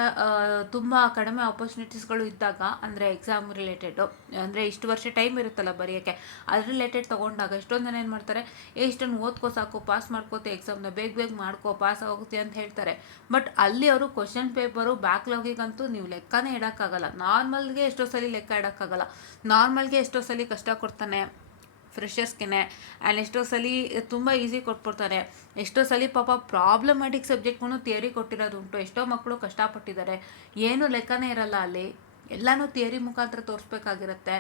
ತುಂಬ ಕಡಿಮೆ ಆಪರ್ಚುನಿಟೀಸ್ಗಳು ಇದ್ದಾಗ, ಅಂದರೆ ಎಕ್ಸಾಮ್ ರಿಲೇಟೆಡು, ಅಂದರೆ ಇಷ್ಟು ವರ್ಷ ಟೈಮ್ ಇರುತ್ತಲ್ಲ ಬರೆಯೋಕ್ಕೆ, ಅದ್ರ ರಿಲೇಟೆಡ್ ತೊಗೊಂಡಾಗ ಎಷ್ಟೊಂದು ಜನ ಏನು ಮಾಡ್ತಾರೆ, ಇಷ್ಟೊಂದು ಓದ್ಕೋ ಸಾಕು, ಪಾಸ್ ಮಾಡ್ಕೋತೆ ಎಕ್ಸಾಮ್ನ, ಬೇಗ ಬೇಗ ಮಾಡ್ಕೋ, ಪಾಸ್ ಆಗುತ್ತೆ ಅಂತ ಹೇಳ್ತಾರೆ. ಬಟ್ ಅಲ್ಲಿ ಅವರು ಕ್ವಶನ್ ಪೇಪರು ಬ್ಯಾಕ್ಲಾಗಿಗಂತೂ ನೀವು ಲೆಕ್ಕನೇ ಇಡೋಕ್ಕಾಗಲ್ಲ. ನಾರ್ಮಲ್ಗೆ ಎಷ್ಟೋ ಸಲ ಲೆಕ್ಕ ಇಡೋಕ್ಕಾಗಲ್ಲ. ನಾರ್ಮಲ್ಗೆ ಎಷ್ಟೋ ಸಲ ಕಷ್ಟ ಕೊಡ್ತಾನೆ ಫ್ರೆಷರ್ಸ್ಗೆ, ಆ್ಯಂಡ್ ಎಷ್ಟೋ ಸಲ ತುಂಬ ಈಸಿ ಕೊಟ್ಬಿಡ್ತಾರೆ. ಎಷ್ಟೋ ಸಲ ಪಾಪ ಪ್ರಾಬ್ಲಮ್ಯಾಟಿಕ್ ಸಬ್ಜೆಕ್ಟ್ಗೂ ಥಿಯರಿ ಕೊಟ್ಟಿರೋದುಂಟು. ಎಷ್ಟೋ ಮಕ್ಕಳು ಕಷ್ಟಪಟ್ಟಿದ್ದಾರೆ, ಏನೂ ಲೆಕ್ಕನೇ ಇರಲ್ಲ ಅಲ್ಲಿ, ಎಲ್ಲನೂ ಥಿಯರಿ ಮುಖಾಂತರ ತೋರಿಸ್ಬೇಕಾಗಿರುತ್ತೆ.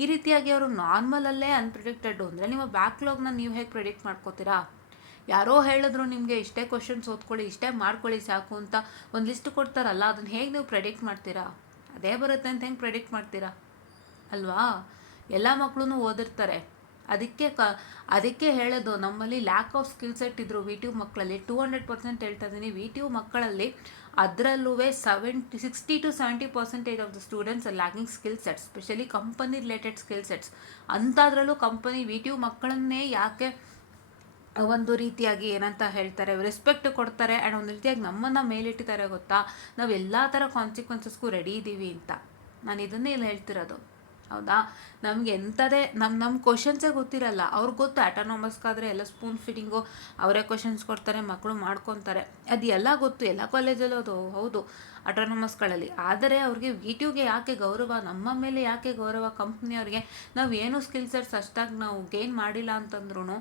ಈ ರೀತಿಯಾಗಿ ಅವರು ನಾರ್ಮಲಲ್ಲೇ ಅನ್ಪ್ರಿಡಿಕ್ಟೆಡು ಅಂದರೆ ನಿಮ್ಮ ಬ್ಯಾಕ್ಲಾಗ್ನ ನೀವು ಹೇಗೆ ಪ್ರಿಡಿಕ್ಟ್ ಮಾಡ್ಕೋತೀರಾ? ಯಾರೋ ಹೇಳಿದ್ರು ನಿಮಗೆ ಇಷ್ಟೇ ಕ್ವಶನ್ಸ್ ಓದ್ಕೊಳ್ಳಿ, ಇಷ್ಟೇ ಮಾಡ್ಕೊಳ್ಳಿ ಸಾಕು ಅಂತ ಒಂದು ಲಿಸ್ಟ್ ಕೊಡ್ತಾರಲ್ಲ, ಅದನ್ನು ಹೇಗೆ ನೀವು ಪ್ರೆಡಿಕ್ಟ್ ಮಾಡ್ತೀರಾ? ಅದೇ ಬರುತ್ತೆ ಅಂತ ಹೆಂಗೆ ಪ್ರೆಡಿಕ್ಟ್ ಮಾಡ್ತೀರಾ ಅಲ್ವಾ? ಎಲ್ಲ ಮಕ್ಕಳು ಓದಿರ್ತಾರೆ. ಅದಕ್ಕೆ ಹೇಳೋದು, ನಮ್ಮಲ್ಲಿ ಲ್ಯಾಕ್ ಆಫ್ ಸ್ಕಿಲ್ ಸೆಟ್ ಇದ್ರು ವಿ-2 ಮಕ್ಕಳಲ್ಲಿ 200% ಹೇಳ್ತಾ ಇದ್ದೀನಿ. ವಿ-2 ಮಕ್ಕಳಲ್ಲಿ ಅದರಲ್ಲೂ 60 to 70% of the students are lacking skill sets, specially company related skill sets. ಅಂಥದ್ರಲ್ಲೂ ಕಂಪನಿ ವಿ-2 ಮಕ್ಕಳನ್ನೇ ಯಾಕೆ ಒಂದು ರೀತಿಯಾಗಿ ಏನಂತ ಹೇಳ್ತಾರೆ, ರೆಸ್ಪೆಕ್ಟ್ ಕೊಡ್ತಾರೆ, ಆ್ಯಂಡ್ ಒಂದು ರೀತಿಯಾಗಿ ನಮ್ಮನ್ನು ಮೇಲಿಟ್ಟಿದ್ದಾರೆ ಗೊತ್ತಾ? ನಾವು ಎಲ್ಲ ಥರ ಕಾನ್ಸಿಕ್ವೆನ್ಸಸ್ಗೂ ರೆಡಿ ಇದ್ದೀವಿ ಅಂತ. ನಾನು ಇದನ್ನೇ ಇಲ್ಲಿ ಹೇಳ್ತಿರೋದು, ಹೌದಾ? ನಮಗೆ ಎಂಥದೇ ನಮ್ಮ ಕ್ವಶನ್ಸೇ ಗೊತ್ತಿರಲ್ಲ, ಅವ್ರಿಗೆ ಗೊತ್ತು. ಆಟೋನಮಸ್ಗಾದರೆ ಎಲ್ಲ ಸ್ಪೂನ್ ಫೀಡಿಂಗು, ಅವರೇ ಕ್ವಶನ್ಸ್ ಕೊಡ್ತಾರೆ, ಮಕ್ಕಳು ಮಾಡ್ಕೊತಾರೆ, ಅದು ಎಲ್ಲ ಗೊತ್ತು, ಎಲ್ಲ ಕಾಲೇಜಲ್ಲೂ ಅದು ಹೌದು, ಆಟೋನಮಸ್ಗಳಲ್ಲಿ. ಆದರೆ ಅವ್ರಿಗೆ ವಿ-2ಗೆ ಯಾಕೆ ಗೌರವ, ನಮ್ಮ ಮೇಲೆ ಯಾಕೆ ಗೌರವ ಕಂಪ್ನಿಯವ್ರಿಗೆ? ನಾವು ಏನು ಸ್ಕಿಲ್ ಸೆಟ್ಸ್ ಅಷ್ಟಾಗಿ ನಾವು ಗೇನ್ ಮಾಡಿಲ್ಲ ಅಂತಂದ್ರೂ,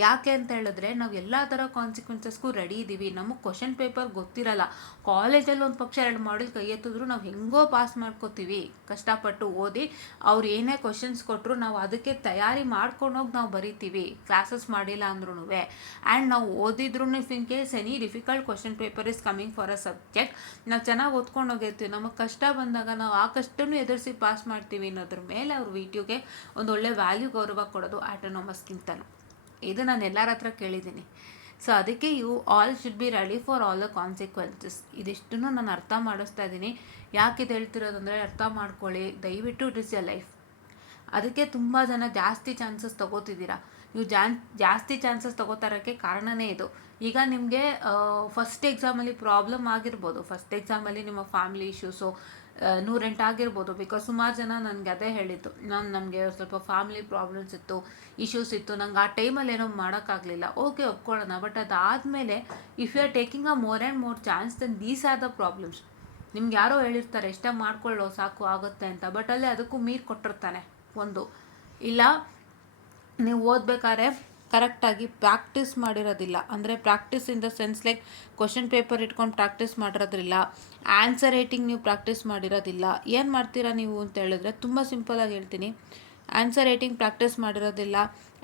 ಯಾಕೆ ಅಂತ ಹೇಳಿದ್ರೆ ನಾವು ಎಲ್ಲ ಥರ ಕಾನ್ಸಿಕ್ವೆನ್ಸಸ್ಗೂ ರೆಡಿ ಇದ್ದೀವಿ. ನಮಗೆ ಕ್ವಶನ್ ಪೇಪರ್ ಗೊತ್ತಿರಲ್ಲ. ಕಾಲೇಜಲ್ಲಿ ಒಂದು ಪಕ್ಷ 2 ಮಾಡಿಲ್ ಕೈ ಎತ್ತಿದ್ರು ನಾವು ಹೆಂಗೋ ಪಾಸ್ ಮಾಡ್ಕೋತೀವಿ, ಕಷ್ಟಪಟ್ಟು ಓದಿ. ಅವ್ರು ಏನೇ ಕ್ವಶನ್ಸ್ ಕೊಟ್ಟರು ನಾವು ಅದಕ್ಕೆ ತಯಾರಿ ಮಾಡ್ಕೊಂಡೋಗಿ ನಾವು ಬರಿತೀವಿ, ಕ್ಲಾಸಸ್ ಮಾಡಿಲ್ಲ ಅಂದ್ರೂ. ಆ್ಯಂಡ್ ನಾವು ಓದಿದ್ರು if in case any difficult question paper is coming for a subject, ನಾವು ಚೆನ್ನಾಗಿ ಓದ್ಕೊಂಡು ಹೋಗಿರ್ತೀವಿ. ನಮಗೆ ಕಷ್ಟ ಬಂದಾಗ ನಾವು ಆ ಕಷ್ಟನೂ ಎದುರಿಸಿ ಪಾಸ್ ಮಾಡ್ತೀವಿ ಅನ್ನೋದ್ರ ಮೇಲೆ ಅವ್ರು ವಿ-2ಗೆ ಒಂದು ಒಳ್ಳೆ ವ್ಯಾಲ್ಯೂ, ಗೌರವ ಕೊಡೋದು ಆಟೋನಮಸ್ಗಿಂತಲೂ. ಇದು ನಾನು ಎಲ್ಲರ ಹತ್ರ ಕೇಳಿದ್ದೀನಿ. ಸೊ ಅದಕ್ಕೆ you all should be ready for all the consequences. ಇದಿಷ್ಟನ್ನು ನಾನು ಅರ್ಥ ಮಾಡಿಸ್ತಾ ಇದ್ದೀನಿ. ಯಾಕೆ ಇದು ಹೇಳ್ತಿರೋದಂದರೆ, ಅರ್ಥ ಮಾಡ್ಕೊಳ್ಳಿ ದಯವಿಟ್ಟು. It is A life. ಅದಕ್ಕೆ ತುಂಬ ಜನ ಜಾಸ್ತಿ ಚಾನ್ಸಸ್ ತೊಗೋತಿದ್ದೀರಾ. ನೀವು ಜಾಸ್ತಿ ಚಾನ್ಸಸ್ ತೊಗೋತಾರೋಕ್ಕೆ ಕಾರಣವೇ ಇದು. ಈಗ ನಿಮಗೆ ಫಸ್ಟ್ ಎಕ್ಸಾಮಲ್ಲಿ ಪ್ರಾಬ್ಲಮ್ ಆಗಿರ್ಬೋದು, ಫಸ್ಟ್ ಎಕ್ಸಾಮಲ್ಲಿ ನಿಮ್ಮ ಫ್ಯಾಮಿಲಿ ಇಶ್ಯೂಸು 108 ಆಗಿರ್ಬೋದು. ಬಿಕಾಸ್ ಸುಮಾರು ಜನ ನನಗೆ ಅದೇ ಹೇಳಿತ್ತು, ನಮಗೆ ಸ್ವಲ್ಪ ಫ್ಯಾಮಿಲಿ ಪ್ರಾಬ್ಲಮ್ಸ್ ಇತ್ತು, ಇಶ್ಯೂಸ್ ಇತ್ತು, ನಂಗೆ ಆ ಟೈಮಲ್ಲಿ ಏನೋ ಮಾಡೋಕ್ಕಾಗಲಿಲ್ಲ. ಓಕೆ, ಒಪ್ಕೊಳ್ಳೋಣ. ಬಟ್ ಅದಾದಮೇಲೆ if you are taking a more and more chance, then these are the problems. ನಿಮ್ಗೆ ಯಾರೋ ಹೇಳಿರ್ತಾರೆ ಇಷ್ಟೇ ಮಾಡ್ಕೊಳ್ಳೋ ಸಾಕು ಆಗುತ್ತೆ ಅಂತ, ಬಟ್ ಅಲ್ಲಿ ಅದಕ್ಕೂ ಮೀರಿ ಕೊಟ್ಟಿರ್ತಾನೆ ಒಂದು. ಇಲ್ಲ ನೀವು ಓದಬೇಕಾದ್ರೆ ಕರೆಕ್ಟಾಗಿ ಪ್ರಾಕ್ಟೀಸ್ ಮಾಡಿರೋದಿಲ್ಲ, ಅಂದರೆ practice in the sense like question paper ಇಟ್ಕೊಂಡು ಪ್ರಾಕ್ಟೀಸ್ ಮಾಡಿರೋದಿಲ್ಲ, ಆನ್ಸರ್ ರೈಟಿಂಗ್ ನೀವು ಪ್ರಾಕ್ಟೀಸ್ ಮಾಡಿರೋದಿಲ್ಲ. ಏನು ಮಾಡ್ತೀರಾ ನೀವು ಅಂತ ಹೇಳಿದ್ರೆ, ತುಂಬ ಸಿಂಪಲಾಗಿ ಹೇಳ್ತೀನಿ, ಆನ್ಸರ್ ರೈಟಿಂಗ್ ಪ್ರಾಕ್ಟೀಸ್ ಮಾಡಿರೋದಿಲ್ಲ.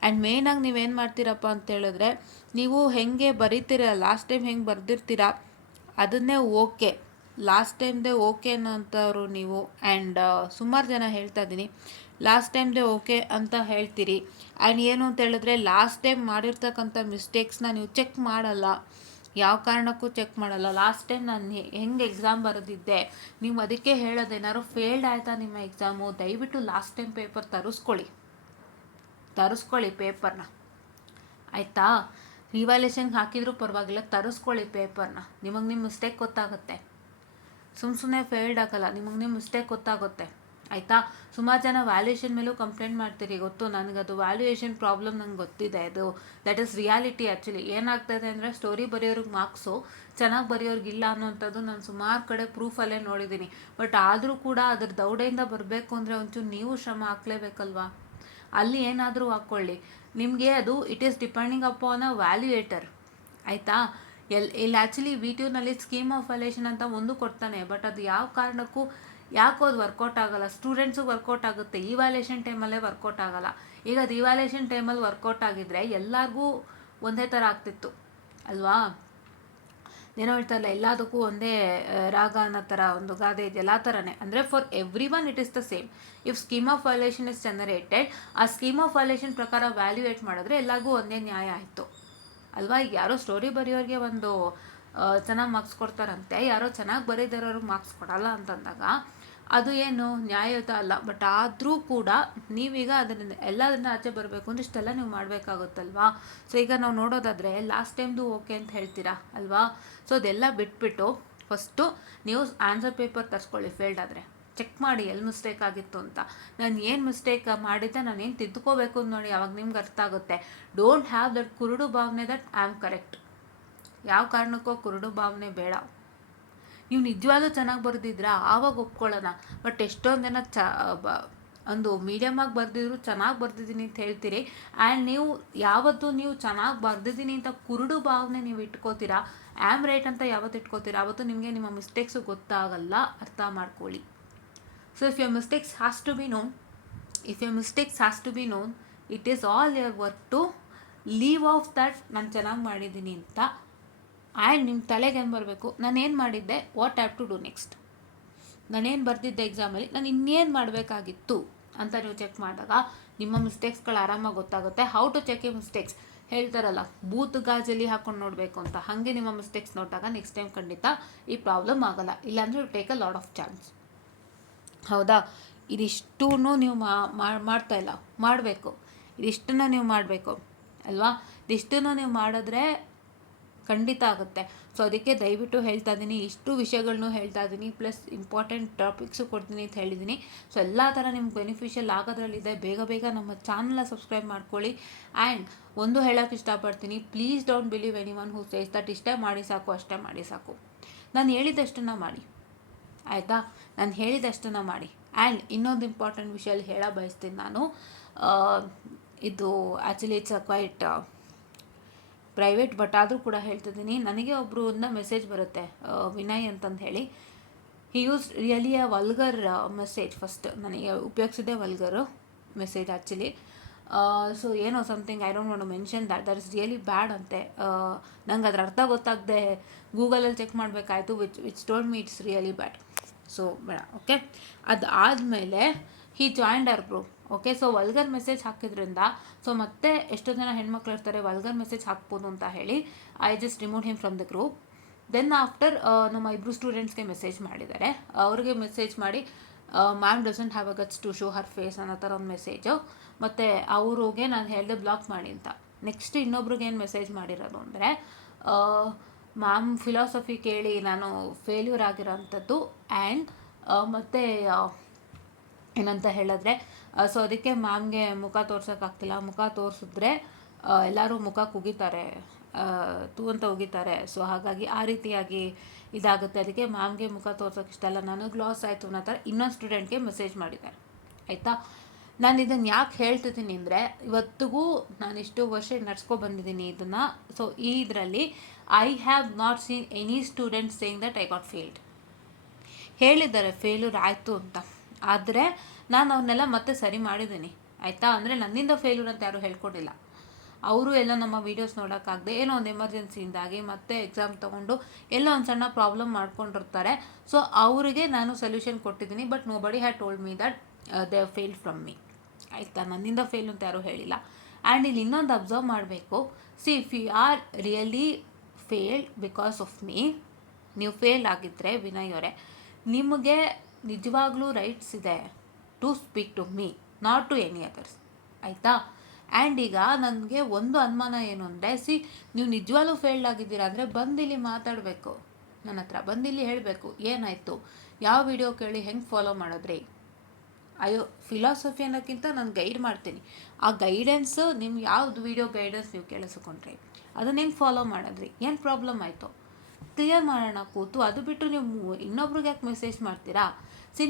ಆ್ಯಂಡ್ ಮೇಯ್ನಾಗಿ ನೀವೇನು ಮಾಡ್ತೀರಪ್ಪ ಅಂತ ಹೇಳಿದ್ರೆ, ನೀವು ಹೆಂಗೆ ಬರೀತೀರ, ಲಾಸ್ಟ್ ಟೈಮ್ ಹೆಂಗೆ ಬರೆದಿರ್ತೀರ ಅದನ್ನೇ ಓಕೆ, ಲಾಸ್ಟ್ ಟೈಮ್ದೇ ಓಕೆ ಅನ್ನೋಂಥವ್ರು ನೀವು. ಆ್ಯಂಡ್ ಸುಮಾರು ಜನ ಹೇಳ್ತಾ ಇದ್ದೀನಿ, ಲಾಸ್ಟ್ ಟೈಮ್ದೇ ಓಕೆ ಅಂತ ಹೇಳ್ತೀರಿ. ಆ್ಯಂಡ್ ಏನು ಅಂತ ಹೇಳಿದ್ರೆ, ಲಾಸ್ಟ್ ಟೈಮ್ ಮಾಡಿರ್ತಕ್ಕಂಥ ಮಿಸ್ಟೇಕ್ಸ್ನ ನೀವು ಚೆಕ್ ಮಾಡಲ್ಲ, ಯಾವ ಕಾರಣಕ್ಕೂ ಚೆಕ್ ಮಾಡಲ್ಲ. ಲಾಸ್ಟ್ ಟೈಮ್ ನಾನು ಹೆಂಗೆ ಎಕ್ಸಾಮ್ ಬರೆದಿದ್ದೆ, ನೀವು ಅದಕ್ಕೆ ಹೇಳೋದೇನಾದ್ರು ಫೇಲ್ಡ್ ಆಯಿತಾ ನಿಮ್ಮ ಎಕ್ಸಾಮು, ದಯವಿಟ್ಟು ಲಾಸ್ಟ್ ಟೈಮ್ ಪೇಪರ್ ತರಿಸ್ಕೊಳ್ಳಿ ಪೇಪರ್ನ, ಆಯಿತಾ? ರಿವ್ಯಾಲ್ಯೂಷನ್ಗೆ ಹಾಕಿದರೂ ಪರವಾಗಿಲ್ಲ, ತರಿಸ್ಕೊಳ್ಳಿ ಪೇಪರ್ನ. ನಿಮಗೆ ನಿಮ್ಮ ಮಿಸ್ಟೇಕ್ ಗೊತ್ತಾಗುತ್ತೆ, ಸುಮ್ಮನೆ ಫೇಲ್ಡ್ ಆಗಲ್ಲ, ನಿಮಗೆ ನಿಮ್ಮ ಮಿಸ್ಟೇಕ್ ಗೊತ್ತಾಗುತ್ತೆ, ಆಯಿತಾ? ಸುಮಾರು ಜನ ವ್ಯಾಲ್ಯೂಯೇಷನ್ ಮೇಲೂ ಕಂಪ್ಲೇಂಟ್ ಮಾಡ್ತೀರಿ, ಗೊತ್ತು ನನಗದು ವ್ಯಾಲ್ಯೂಯೇಷನ್ ಪ್ರಾಬ್ಲಮ್ ನಂಗೆ ಗೊತ್ತಿದೆ. ಅದು ದಟ್ ಈಸ್ ರಿಯಾಲಿಟಿ. ಆ್ಯಕ್ಚುಲಿ ಏನಾಗ್ತಾಯಿದೆ ಅಂದರೆ, ಸ್ಟೋರಿ ಬರೆಯೋರಿಗೆ ಮಾರ್ಕ್ಸು, ಚೆನ್ನಾಗಿ ಬರೆಯೋರಿಗಿಲ್ಲ ಅನ್ನೋಂಥದ್ದು ನಾನು ಸುಮಾರು ಕಡೆ ಪ್ರೂಫಲ್ಲೇ ನೋಡಿದ್ದೀನಿ. ಬಟ್ ಆದರೂ ಕೂಡ ಅದ್ರ ದೌಡೆಯಿಂದ ಬರಬೇಕು ಅಂದರೆ ಒಂಚೂರು ನೀವು ಶ್ರಮ ಹಾಕ್ಲೇಬೇಕಲ್ವಾ? ಅಲ್ಲಿ ಏನಾದರೂ ಹಾಕ್ಕೊಳ್ಳಿ, ನಿಮಗೆ ಅದು it is depending upon a valuator, ಆಯಿತಾ? ಇಲ್ಲಿ ಆ್ಯಕ್ಚುಲಿ ವಿ-2ನಲ್ಲಿ ಸ್ಕೀಮ್ ಆಫ್ ವ್ಯಾಲ್ಯೂಯೇಷನ್ ಅಂತ ಒಂದು ಕೊಡ್ತಾನೆ, ಬಟ್ ಅದು ಯಾವ ಕಾರಣಕ್ಕೂ ಯಾಕೋ ಅದು ವರ್ಕೌಟ್ ಆಗೋಲ್ಲ. ಸ್ಟೂಡೆಂಟ್ಸಿಗೆ ವರ್ಕೌಟ್ ಆಗುತ್ತೆ, ಇವ್ಯಾಲ್ಯೂಯೇಷನ್ ಟೈಮಲ್ಲೇ ವರ್ಕೌಟ್ ಆಗೋಲ್ಲ. ಈಗ ಅದು ಇವ್ಯಾಲ್ಯೂಯೇಷನ್ ಟೈಮಲ್ಲಿ ವರ್ಕೌಟ್ ಆಗಿದ್ದರೆ ಎಲ್ಲರಿಗೂ ಒಂದೇ ಥರ ಆಗ್ತಿತ್ತು ಅಲ್ವಾ? ಏನೋ ಹೇಳ್ತಾರಲ್ಲ, ಎಲ್ಲದಕ್ಕೂ ಒಂದೇ ರಾಗ ಅನ್ನೋ ಥರ ಒಂದು ಗಾದೆ ಇದೆಯಲ್ಲ, ಆ ಥರನೇ. ಅಂದರೆ for every one it is the same. If scheme of valuation is generated, ಆ ಸ್ಕೀಮ್ ಆಫ್ ವ್ಯಾಲ್ಯೂಯೇಷನ್ ಪ್ರಕಾರ ವ್ಯಾಲ್ಯೂಯೇಟ್ ಮಾಡಿದ್ರೆ ಎಲ್ಲರಿಗೂ ಒಂದೇ ನ್ಯಾಯ ಆಯಿತು ಅಲ್ವಾ? ಯಾರೋ ಸ್ಟೋರಿ ಬರೆಯೋರಿಗೆ ಒಂದು ಚೆನ್ನಾಗಿ ಮಾರ್ಕ್ಸ್ ಕೊಡ್ತಾರಂತೆ, ಯಾರೋ ಚೆನ್ನಾಗಿ ಬರೀದಿರೋರಿಗೆ ಮಾರ್ಕ್ಸ್ ಕೊಡಲ್ಲ ಅಂತಂದಾಗ ಅದು ಏನು ನ್ಯಾಯಯುತ ಅಲ್ಲ. ಬಟ್ ಆದರೂ ಕೂಡ ನೀವೀಗ ಅದರಿಂದ ಎಲ್ಲದನ್ನ ಆಚೆ ಬರಬೇಕು ಅಂದರೆ ಇಷ್ಟೆಲ್ಲ ನೀವು ಮಾಡಬೇಕಾಗುತ್ತಲ್ವಾ? ಸೊ ಈಗ ನಾವು ನೋಡೋದಾದರೆ ಲಾಸ್ಟ್ ಟೈಮ್ದು ಓಕೆ ಅಂತ ಹೇಳ್ತೀರಾ ಅಲ್ವಾ? ಸೊ ಅದೆಲ್ಲ ಬಿಟ್ಬಿಟ್ಟು ಫಸ್ಟು ನೀವು ಆನ್ಸರ್ ಪೇಪರ್ ತರಿಸ್ಕೊಳ್ಳಿ. ಫೇಲ್ಡ್ ಆದರೆ ಚೆಕ್ ಮಾಡಿ ಎಲ್ಲಿ ಮಿಸ್ಟೇಕ್ ಆಗಿತ್ತು ಅಂತ. ನಾನು ಏನು ಮಿಸ್ಟೇಕ್ ಮಾಡಿದ್ದೆ, ನಾನು ಏನು ತಿದ್ದುಕೋಬೇಕು ಅಂತ ನೋಡಿ, ಅವಾಗ ನಿಮ್ಗೆ ಅರ್ಥ ಆಗುತ್ತೆ. ಡೋಂಟ್ ಹ್ಯಾವ್ ದಟ್ ಕುರುಡು ಭಾವನೆ ದಟ್ ಐ ಆಮ್ ಕರೆಕ್ಟ್. ಯಾವ ಕಾರಣಕ್ಕೋ ಕುರುಡು ಭಾವನೆ ಬೇಡ. ನೀವು ನಿಜವಾಗ್ಲೂ ಚೆನ್ನಾಗಿ ಬರೆದಿದ್ರಾ ಆವಾಗ ಒಪ್ಕೊಳ್ಳೋಣ. ಬಟ್ ಎಷ್ಟೊಂದು ಜನ ಒಂದು ಮೀಡಿಯಮಾಗಿ ಬರೆದಿದ್ರು ಚೆನ್ನಾಗಿ ಬರ್ದಿದ್ದೀನಿ ಅಂತ ಹೇಳ್ತೀರಿ. ಆ್ಯಂಡ್ ನೀವು ಯಾವತ್ತೂ ನೀವು ಚೆನ್ನಾಗಿ ಬರ್ದಿದ್ದೀನಿ ಅಂತ ಕುರುಡು ಭಾವನೆ ನೀವು ಇಟ್ಕೋತೀರಾ, ಆ್ಯಮ್ ರೈಟ್ ಅಂತ ಯಾವತ್ತು ಇಟ್ಕೋತೀರಾ, ಆವತ್ತು ನಿಮಗೆ ನಿಮ್ಮ ಮಿಸ್ಟೇಕ್ಸು ಗೊತ್ತಾಗಲ್ಲ. ಅರ್ಥ ಮಾಡ್ಕೊಳ್ಳಿ. So if your mistakes has to be known, it is all your work to leave off that ನಾನು ಚೆನ್ನಾಗಿ ಮಾಡಿದ್ದೀನಿ ಅಂತ. ಆ್ಯಂಡ್ ನಿಮ್ಮ ತಲೆಗೆ ಏನು ಬರಬೇಕು, ನಾನೇನು ಮಾಡಿದ್ದೆ, what have to do next, ನಾನೇನು ಬರೆದಿದ್ದೆ ಎಕ್ಸಾಮಲ್ಲಿ, ನಾನು ಇನ್ನೇನು ಮಾಡಬೇಕಾಗಿತ್ತು ಅಂತ ನೀವು ಚೆಕ್ ಮಾಡಿದಾಗ ನಿಮ್ಮ ಮಿಸ್ಟೇಕ್ಸ್ಗಳು ಆರಾಮಾಗಿ ಗೊತ್ತಾಗುತ್ತೆ. How to check a mistakes ಹೇಳ್ತಾರಲ್ಲ, ಬೂತ್ ಗಾಜಲ್ಲಿ ಹಾಕೊಂಡು ನೋಡಬೇಕು ಅಂತ. ಹಾಗೆ ನಿಮ್ಮ ಮಿಸ್ಟೇಕ್ಸ್ ನೋಡಿದಾಗ ನೆಕ್ಸ್ಟ್ ಟೈಮ್ ಖಂಡಿತ ಈ ಪ್ರಾಬ್ಲಮ್ ಆಗಲ್ಲ. ಇಲ್ಲಾಂದರೆ you take a lot of chance. ಹೌದಾ? ಇದಿಷ್ಟೂ ನೀವು ಮಾಡ್ತಾ ಇಲ್ಲ, ಮಾಡಬೇಕು. ಇದಿಷ್ಟನ್ನು ನೀವು ಮಾಡಬೇಕು ಅಲ್ವಾ? ಇದಿಷ್ಟನ್ನು ನೀವು ಮಾಡಿದ್ರೆ ಖಂಡಿತ ಆಗುತ್ತೆ. ಸೊ ಅದಕ್ಕೆ ದಯವಿಟ್ಟು ಹೇಳ್ತಾ ಇದ್ದೀನಿ, ಇಷ್ಟು ವಿಷಯಗಳನ್ನೂ ಹೇಳ್ತಾ ಇದ್ದೀನಿ, ಪ್ಲಸ್ ಇಂಪಾರ್ಟೆಂಟ್ ಟಾಪಿಕ್ಸು ಕೊಡ್ತೀನಿ ಅಂತ ಹೇಳಿದ್ದೀನಿ. ಸೊ ಎಲ್ಲ ಥರ ನಿಮ್ಗೆ ಬೆನಿಫಿಷಿಯಲ್ ಆಗೋದ್ರಲ್ಲಿದೆ. ಬೇಗ ಬೇಗ ನಮ್ಮ ಚಾನಲ್ನ ಸಬ್ಸ್ಕ್ರೈಬ್ ಮಾಡ್ಕೊಳ್ಳಿ. ಆ್ಯಂಡ್ ಒಂದು ಹೇಳೋಕ್ಕೆ ಇಷ್ಟಪಡ್ತೀನಿ, please don't believe anyone who says that ಇಷ್ಟೇ ಮಾಡಿ ಸಾಕು, ಅಷ್ಟೇ ಮಾಡಿ ಸಾಕು. ನಾನು ಹೇಳಿದಷ್ಟನ್ನು ಮಾಡಿ, ಆಯಿತಾ? ನಾನು ಹೇಳಿದಷ್ಟನ್ನು ಮಾಡಿ. ಆ್ಯಂಡ್ ಇನ್ನೊಂದು ಇಂಪಾರ್ಟೆಂಟ್ ವಿಷಯ ಹೇಳ ಬಯಸ್ತೀನಿ ನಾನು. ಇದು actually it's a quite private, but ಆದರೂ ಕೂಡ ಹೇಳ್ತಿದ್ದೀನಿ. ನನಗೆ ಒಬ್ಬರಿಂದ ಮೆಸೇಜ್ ಬರುತ್ತೆ, ವಿನಯ್ ಅಂತಂದು ಹೇಳಿ. He use really a vulgar message. First ನನಗೆ ಉಪಯೋಗಿಸಿದೆ ವಲ್ಗರು ಮೆಸೇಜ್ ಆ್ಯಕ್ಚುಲಿ. ಸೊ ಏನೋ something I don't want to mention that is really bad ಅಂತೆ. ನಂಗೆ ಅದ್ರ ಅರ್ಥ ಗೊತ್ತಾಗದೆ ಗೂಗಲಲ್ಲಿ ಚೆಕ್ ಮಾಡಬೇಕಾಯ್ತು, which told me it's really bad. So ಬೇಡ, ಓಕೆ. ಅದಾದಮೇಲೆ he joined our group. Okay, so vulgar message ಹಾಕಿದ್ರಿಂದ ಸೊ ಮತ್ತೆ ಎಷ್ಟೋ ಜನ ಹೆಣ್ಮಕ್ಳು ಇರ್ತಾರೆ ವಲ್ಗರ್ ಮೆಸೇಜ್ ಹಾಕ್ಬೋದು ಅಂತ ಹೇಳಿ I just remove him from the group. Then after ನಮ್ಮ ಇಬ್ಬರು ಸ್ಟೂಡೆಂಟ್ಸ್ಗೆ ಮೆಸೇಜ್ ಮಾಡಿದ್ದಾರೆ. ಅವ್ರಿಗೆ ಮೆಸೇಜ್ ಮಾಡಿ ma'am doesn't have a guts to show her face ಅನ್ನೋ ಥರ ಒಂದು ಮೆಸೇಜು. ಮತ್ತು ಅವ್ರಿಗೆ ನಾನು ಹೇಳಿದೆ ಬ್ಲಾಕ್ ಮಾಡಿ ಅಂತ. ನೆಕ್ಸ್ಟ್ ಇನ್ನೊಬ್ರಿಗೆ ಏನು ಮೆಸೇಜ್ ಮಾಡಿರೋದು ಅಂದರೆ, ಮ್ಯಾಮ್ ಫಿಲಾಸಫಿ ಕೇಳಿ ನಾನು ಫೇಲ್ಯೂರ್ ಆಗಿರೋಂಥದ್ದು. ಆ್ಯಂಡ್ ಮತ್ತು ಏನಂತ ಹೇಳಿದ್ರೆ, ಸೊ ಅದಕ್ಕೆ ಮ್ಯಾಮ್ಗೆ ಮುಖ ತೋರ್ಸೋಕ್ಕಾಗ್ತಿಲ್ಲ, ಮುಖ ತೋರಿಸಿದ್ರೆ ಎಲ್ಲರೂ ಮುಖ ಕುಗಿತಾರೆ, ತೂ ಅಂತ ಉಗಿತಾರೆ. ಸೊ ಹಾಗಾಗಿ ಆ ರೀತಿಯಾಗಿ ಇದಾಗುತ್ತೆ, ಅದಕ್ಕೆ ಮ್ಯಾಮ್ಗೆ ಮುಖ ತೋರ್ಸೋಕೆ ಇಷ್ಟ ಅಲ್ಲ, ನನಗೆ ಲಾಸ್ ಆಯಿತು ಅನ್ನೋ ಥರ ಇನ್ನೊಂದು ಸ್ಟೂಡೆಂಟ್ಗೆ ಮೆಸೇಜ್ ಮಾಡಿದ್ದಾರೆ. ಆಯಿತಾ? ನಾನು ಇದನ್ನು ಯಾಕೆ ಹೇಳ್ತಿದ್ದೀನಿ ಅಂದರೆ, ಇವತ್ತಿಗೂ ನಾನು ಇಷ್ಟು ವರ್ಷ ನಡ್ಸ್ಕೊಬಂದಿದ್ದೀನಿ ಇದನ್ನು. ಸೊ ಇದರಲ್ಲಿ I have not seen any student saying that I got failed. ಹೇಳಿದ್ದಾರೆ ಫೇಲ್ಯೂರ್ ಆಯಿತು ಅಂತ, ಆದರೆ ನಾನು ಅವನ್ನೆಲ್ಲ ಮತ್ತೆ ಸರಿ ಮಾಡಿದ್ದೀನಿ. ಆಯಿತಾ? ಅಂದರೆ ನನ್ನಿಂದ ಫೇಲ್ಯೂರ್ ಅಂತ ಯಾರೂ ಹೇಳ್ಕೊಟ್ಟಿಲ್ಲ. ಅವರು ಎಲ್ಲ ನಮ್ಮ ವೀಡಿಯೋಸ್ ನೋಡೋಕ್ಕಾಗದೆ ಏನೋ ಒಂದು ಎಮರ್ಜೆನ್ಸಿಯಿಂದಾಗಿ ಮತ್ತೆ ಎಕ್ಸಾಮ್ ತೊಗೊಂಡು ಎಲ್ಲೋ ಒಂದು ಸಣ್ಣ ಪ್ರಾಬ್ಲಮ್ ಮಾಡ್ಕೊಂಡಿರ್ತಾರೆ. ಸೊ ಅವರಿಗೆ ನಾನು ಸೊಲ್ಯೂಷನ್ ಕೊಟ್ಟಿದ್ದೀನಿ. ಬಟ್ ನೋ ಬಡಿ had told me that they have failed from me. ಆಯಿತಾ? ನನ್ನಿಂದ ಫೇಲ್ ಅಂತ ಯಾರೂ ಹೇಳಿಲ್ಲ. ಆ್ಯಂಡ್ ಇಲ್ಲಿ ಇನ್ನೊಂದು ಅಬ್ಸರ್ವ್ ಮಾಡಬೇಕು. See if you are really failed because of me, ನೀವು ಫೇಲ್ ಆಗಿದ್ದರೆ ವಿನಯ್ ಅವರೇ, ನಿಮಗೆ ನಿಜವಾಗ್ಲೂ ರೈಟ್ಸ್ ಇದೆ to speak to me, not to any others. ಆಯಿತಾ? ಆ್ಯಂಡ್ ಈಗ ನನಗೆ ಒಂದು ಅನುಮಾನ ಏನು ಅಂದರೆ, ನೀವು ನಿಜವಾಗ್ಲೂ ಫೇಲ್ಡ್ ಆಗಿದ್ದೀರಾ ಅಂದರೆ ಬಂದಿಲ್ಲಿ ಮಾತಾಡಬೇಕು, ನನ್ನ ಹತ್ರ ಬಂದಿಲ್ಲಿ ಹೇಳಬೇಕು ಏನಾಯಿತು, ಯಾವ ವಿಡಿಯೋ ಕೇಳಿ ಹೆಂಗೆ ಫಾಲೋ ಮಾಡಿದ್ರಿ. ಅಯ್ಯೋ, ಫಿಲಾಸಫಿ ಅನ್ನೋಕ್ಕಿಂತ ನಾನು ಗೈಡ್ ಮಾಡ್ತೀನಿ. ಆ ಗೈಡೆನ್ಸು ನಿಮ್ಗೆ ಯಾವ್ದು ವಿಡಿಯೋ ಗೈಡೆನ್ಸ್ ನೀವು ಕೇಳಿಸ್ಕೊಂಡ್ರಿ, ಅದನ್ನ ಹೆಂಗೆ ಫಾಲೋ ಮಾಡಿದ್ರಿ, ಏನು ಪ್ರಾಬ್ಲಮ್ ಆಯಿತು ಕ್ಲಿಯರ್ ಮಾಡೋಣ ಕೂತು. ಅದು ಬಿಟ್ಟು ನೀವು ಇನ್ನೊಬ್ರಿಗೆ ಯಾಕೆ ಮೆಸೇಜ್ ಮಾಡ್ತೀರಾ?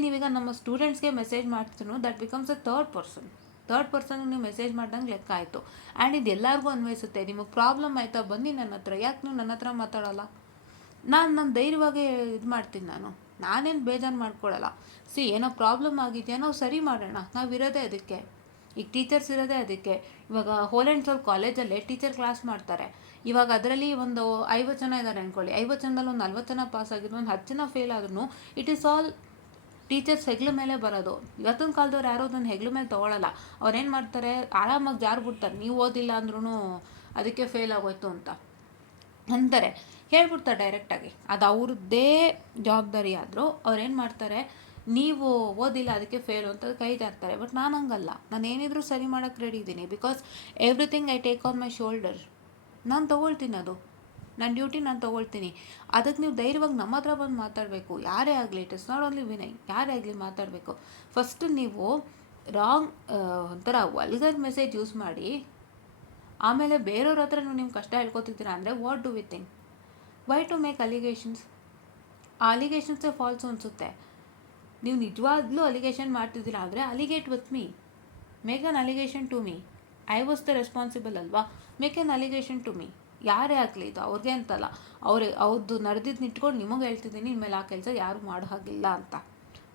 ನೀವೀಗ ನಮ್ಮ ಸ್ಟೂಡೆಂಟ್ಸ್ಗೆ ಮೆಸೇಜ್ ಮಾಡ್ತೀನೋ ದಟ್ ಬಿಕಮ್ಸ್ ಅ ಥರ್ಡ್ ಪರ್ಸನ್ಗೆ ನೀವು ಮೆಸೇಜ್ ಮಾಡ್ದಂಗೆ ಲೆಕ್ಕ ಆಯಿತು. ಆ್ಯಂಡ್ ಇದು ಎಲ್ಲರಿಗೂ ಅನ್ವಯಿಸುತ್ತೆ. ನಿಮಗೆ ಪ್ರಾಬ್ಲಮ್ ಆಯಿತಾ, ಬನ್ನಿ ನನ್ನ ಹತ್ರ. ಯಾಕೆ ನೀವು ನನ್ನ ಹತ್ರ ಮಾತಾಡೋಲ್ಲ? ನಾನು ಧೈರ್ಯವಾಗಿ ಇದು ಮಾಡ್ತೀನಿ. ನಾನೇನು ಬೇಜಾರು ಮಾಡ್ಕೊಳ್ಳಲ್ಲ. ಏನೋ ಪ್ರಾಬ್ಲಮ್ ಆಗಿದೆಯಾ, ನಾವು ಸರಿ ಮಾಡೋಣ. ನಾವಿರೋದೇ ಅದಕ್ಕೆ. ಈಗ ಟೀಚರ್ಸ್ ಇರೋದೇ ಅದಕ್ಕೆ. ಇವಾಗ ಹೋಲ್ ಆ್ಯಂಡ್ ಸೋಲ್ ಕಾಲೇಜಲ್ಲೇ ಟೀಚರ್ ಕ್ಲಾಸ್ ಮಾಡ್ತಾರೆ. ಇವಾಗ ಅದರಲ್ಲಿ ಒಂದು 50 ಜನ ಇದ್ದಾರೆ ಅಂದ್ಕೊಳ್ಳಿ. 50 ಜನದಲ್ಲಿ ಒಂದು 40 ಜನ ಪಾಸ್ ಆಗಿದ್ರು, ಒಂದು 10 ಜನ ಫೇಲ್ ಆದ್ರೂ ಇಟ್ ಈಸ್ ಆಲ್ ಟೀಚರ್ಸ್ ಹೆಗ್ಲ ಮೇಲೆ ಬರೋದು. ಇವತ್ತಿನ ಕಾಲದವ್ರು ಯಾರೋ ಅದನ್ನು ಹೆಗ್ಲ ಮೇಲೆ ತೊಗೊಳ್ಳಲ್ಲ. ಅವ್ರೇನು ಮಾಡ್ತಾರೆ, ಆರಾಮಾಗಿ ಜಾರು ಬಿಡ್ತಾರೆ. ನೀವು ಓದಿಲ್ಲ ಅಂದ್ರೂ ಅದಕ್ಕೆ ಫೇಲ್ ಆಗೋಯ್ತು ಅಂತ ಅಂತಾರೆ, ಹೇಳ್ಬಿಡ್ತಾರೆ ಡೈರೆಕ್ಟಾಗಿ. ಅದು ಅವ್ರದ್ದೇ ಜವಾಬ್ದಾರಿ ಆದರೂ ಅವ್ರೇನು ಮಾಡ್ತಾರೆ, ನೀವು ಓದಿಲ್ಲ ಅದಕ್ಕೆ ಫೇಲು ಅಂತ ಕೈ ಜಾರ್ತಾರೆ. ಬಟ್ ನಾನು ಹಂಗಲ್ಲ, ನಾನು ಏನಿದ್ರು ಸರಿ ಮಾಡೋಕ್ಕೆ ರೆಡಿ ಇದ್ದೀನಿ. Because everything I take on my shoulder. ನಾನು ತೊಗೊಳ್ತೀನಿ, ಅದು ನನ್ನ ಡ್ಯೂಟಿ ನಾನು ತೊಗೊಳ್ತೀನಿ. ಅದಕ್ಕೆ ನೀವು ಧೈರ್ಯವಾಗಿ ನಮ್ಮ ಹತ್ರ ಬಂದು ಮಾತಾಡಬೇಕು. ಯಾರೇ ಆಗಲಿ, it is not only Vinay, ಯಾರೇ ಆಗಲಿ ಮಾತಾಡಬೇಕು. ಫಸ್ಟು ನೀವು ರಾಂಗ್ ಒಂಥರ ವಲ್ಗರ್ ಮೆಸೇಜ್ ಯೂಸ್ ಮಾಡಿ ಆಮೇಲೆ ಬೇರೆಯವ್ರ ಹತ್ರ ನೀವು ಕಷ್ಟ ಹೇಳ್ಕೊತಿದ್ದೀರಾ ಅಂದರೆ what do we think? Why to make allegations? ಆ ಅಲಿಗೇಷನ್ಸೇ ಫಾಲ್ಸು ಅನಿಸುತ್ತೆ. ನೀವು ನಿಜವಾಗ್ಲೂ ಅಲಿಗೇಷನ್ ಮಾಡ್ತಿದ್ದೀರಾ ಅಂದರೆ allegate with me, make an allegation to me. I was the responsible ಅಲ್ವಾ? Make an allegation to me. ಯಾರೇ ಆಗಲಿ, ಇದು ಅವ್ರಿಗೆ ಅಂತಲ್ಲ, ಅವ್ರದ್ದು ನಡೆದಿದ್ದು ನಿಟ್ಕೊಂಡು ನಿಮಗೆ ಹೇಳ್ತಿದ್ದೀನಿ, ಇನ್ಮೇಲೆ ಆ ಕೆಲಸ ಯಾರು ಮಾಡೋ ಹಾಗಿಲ್ಲ ಅಂತ.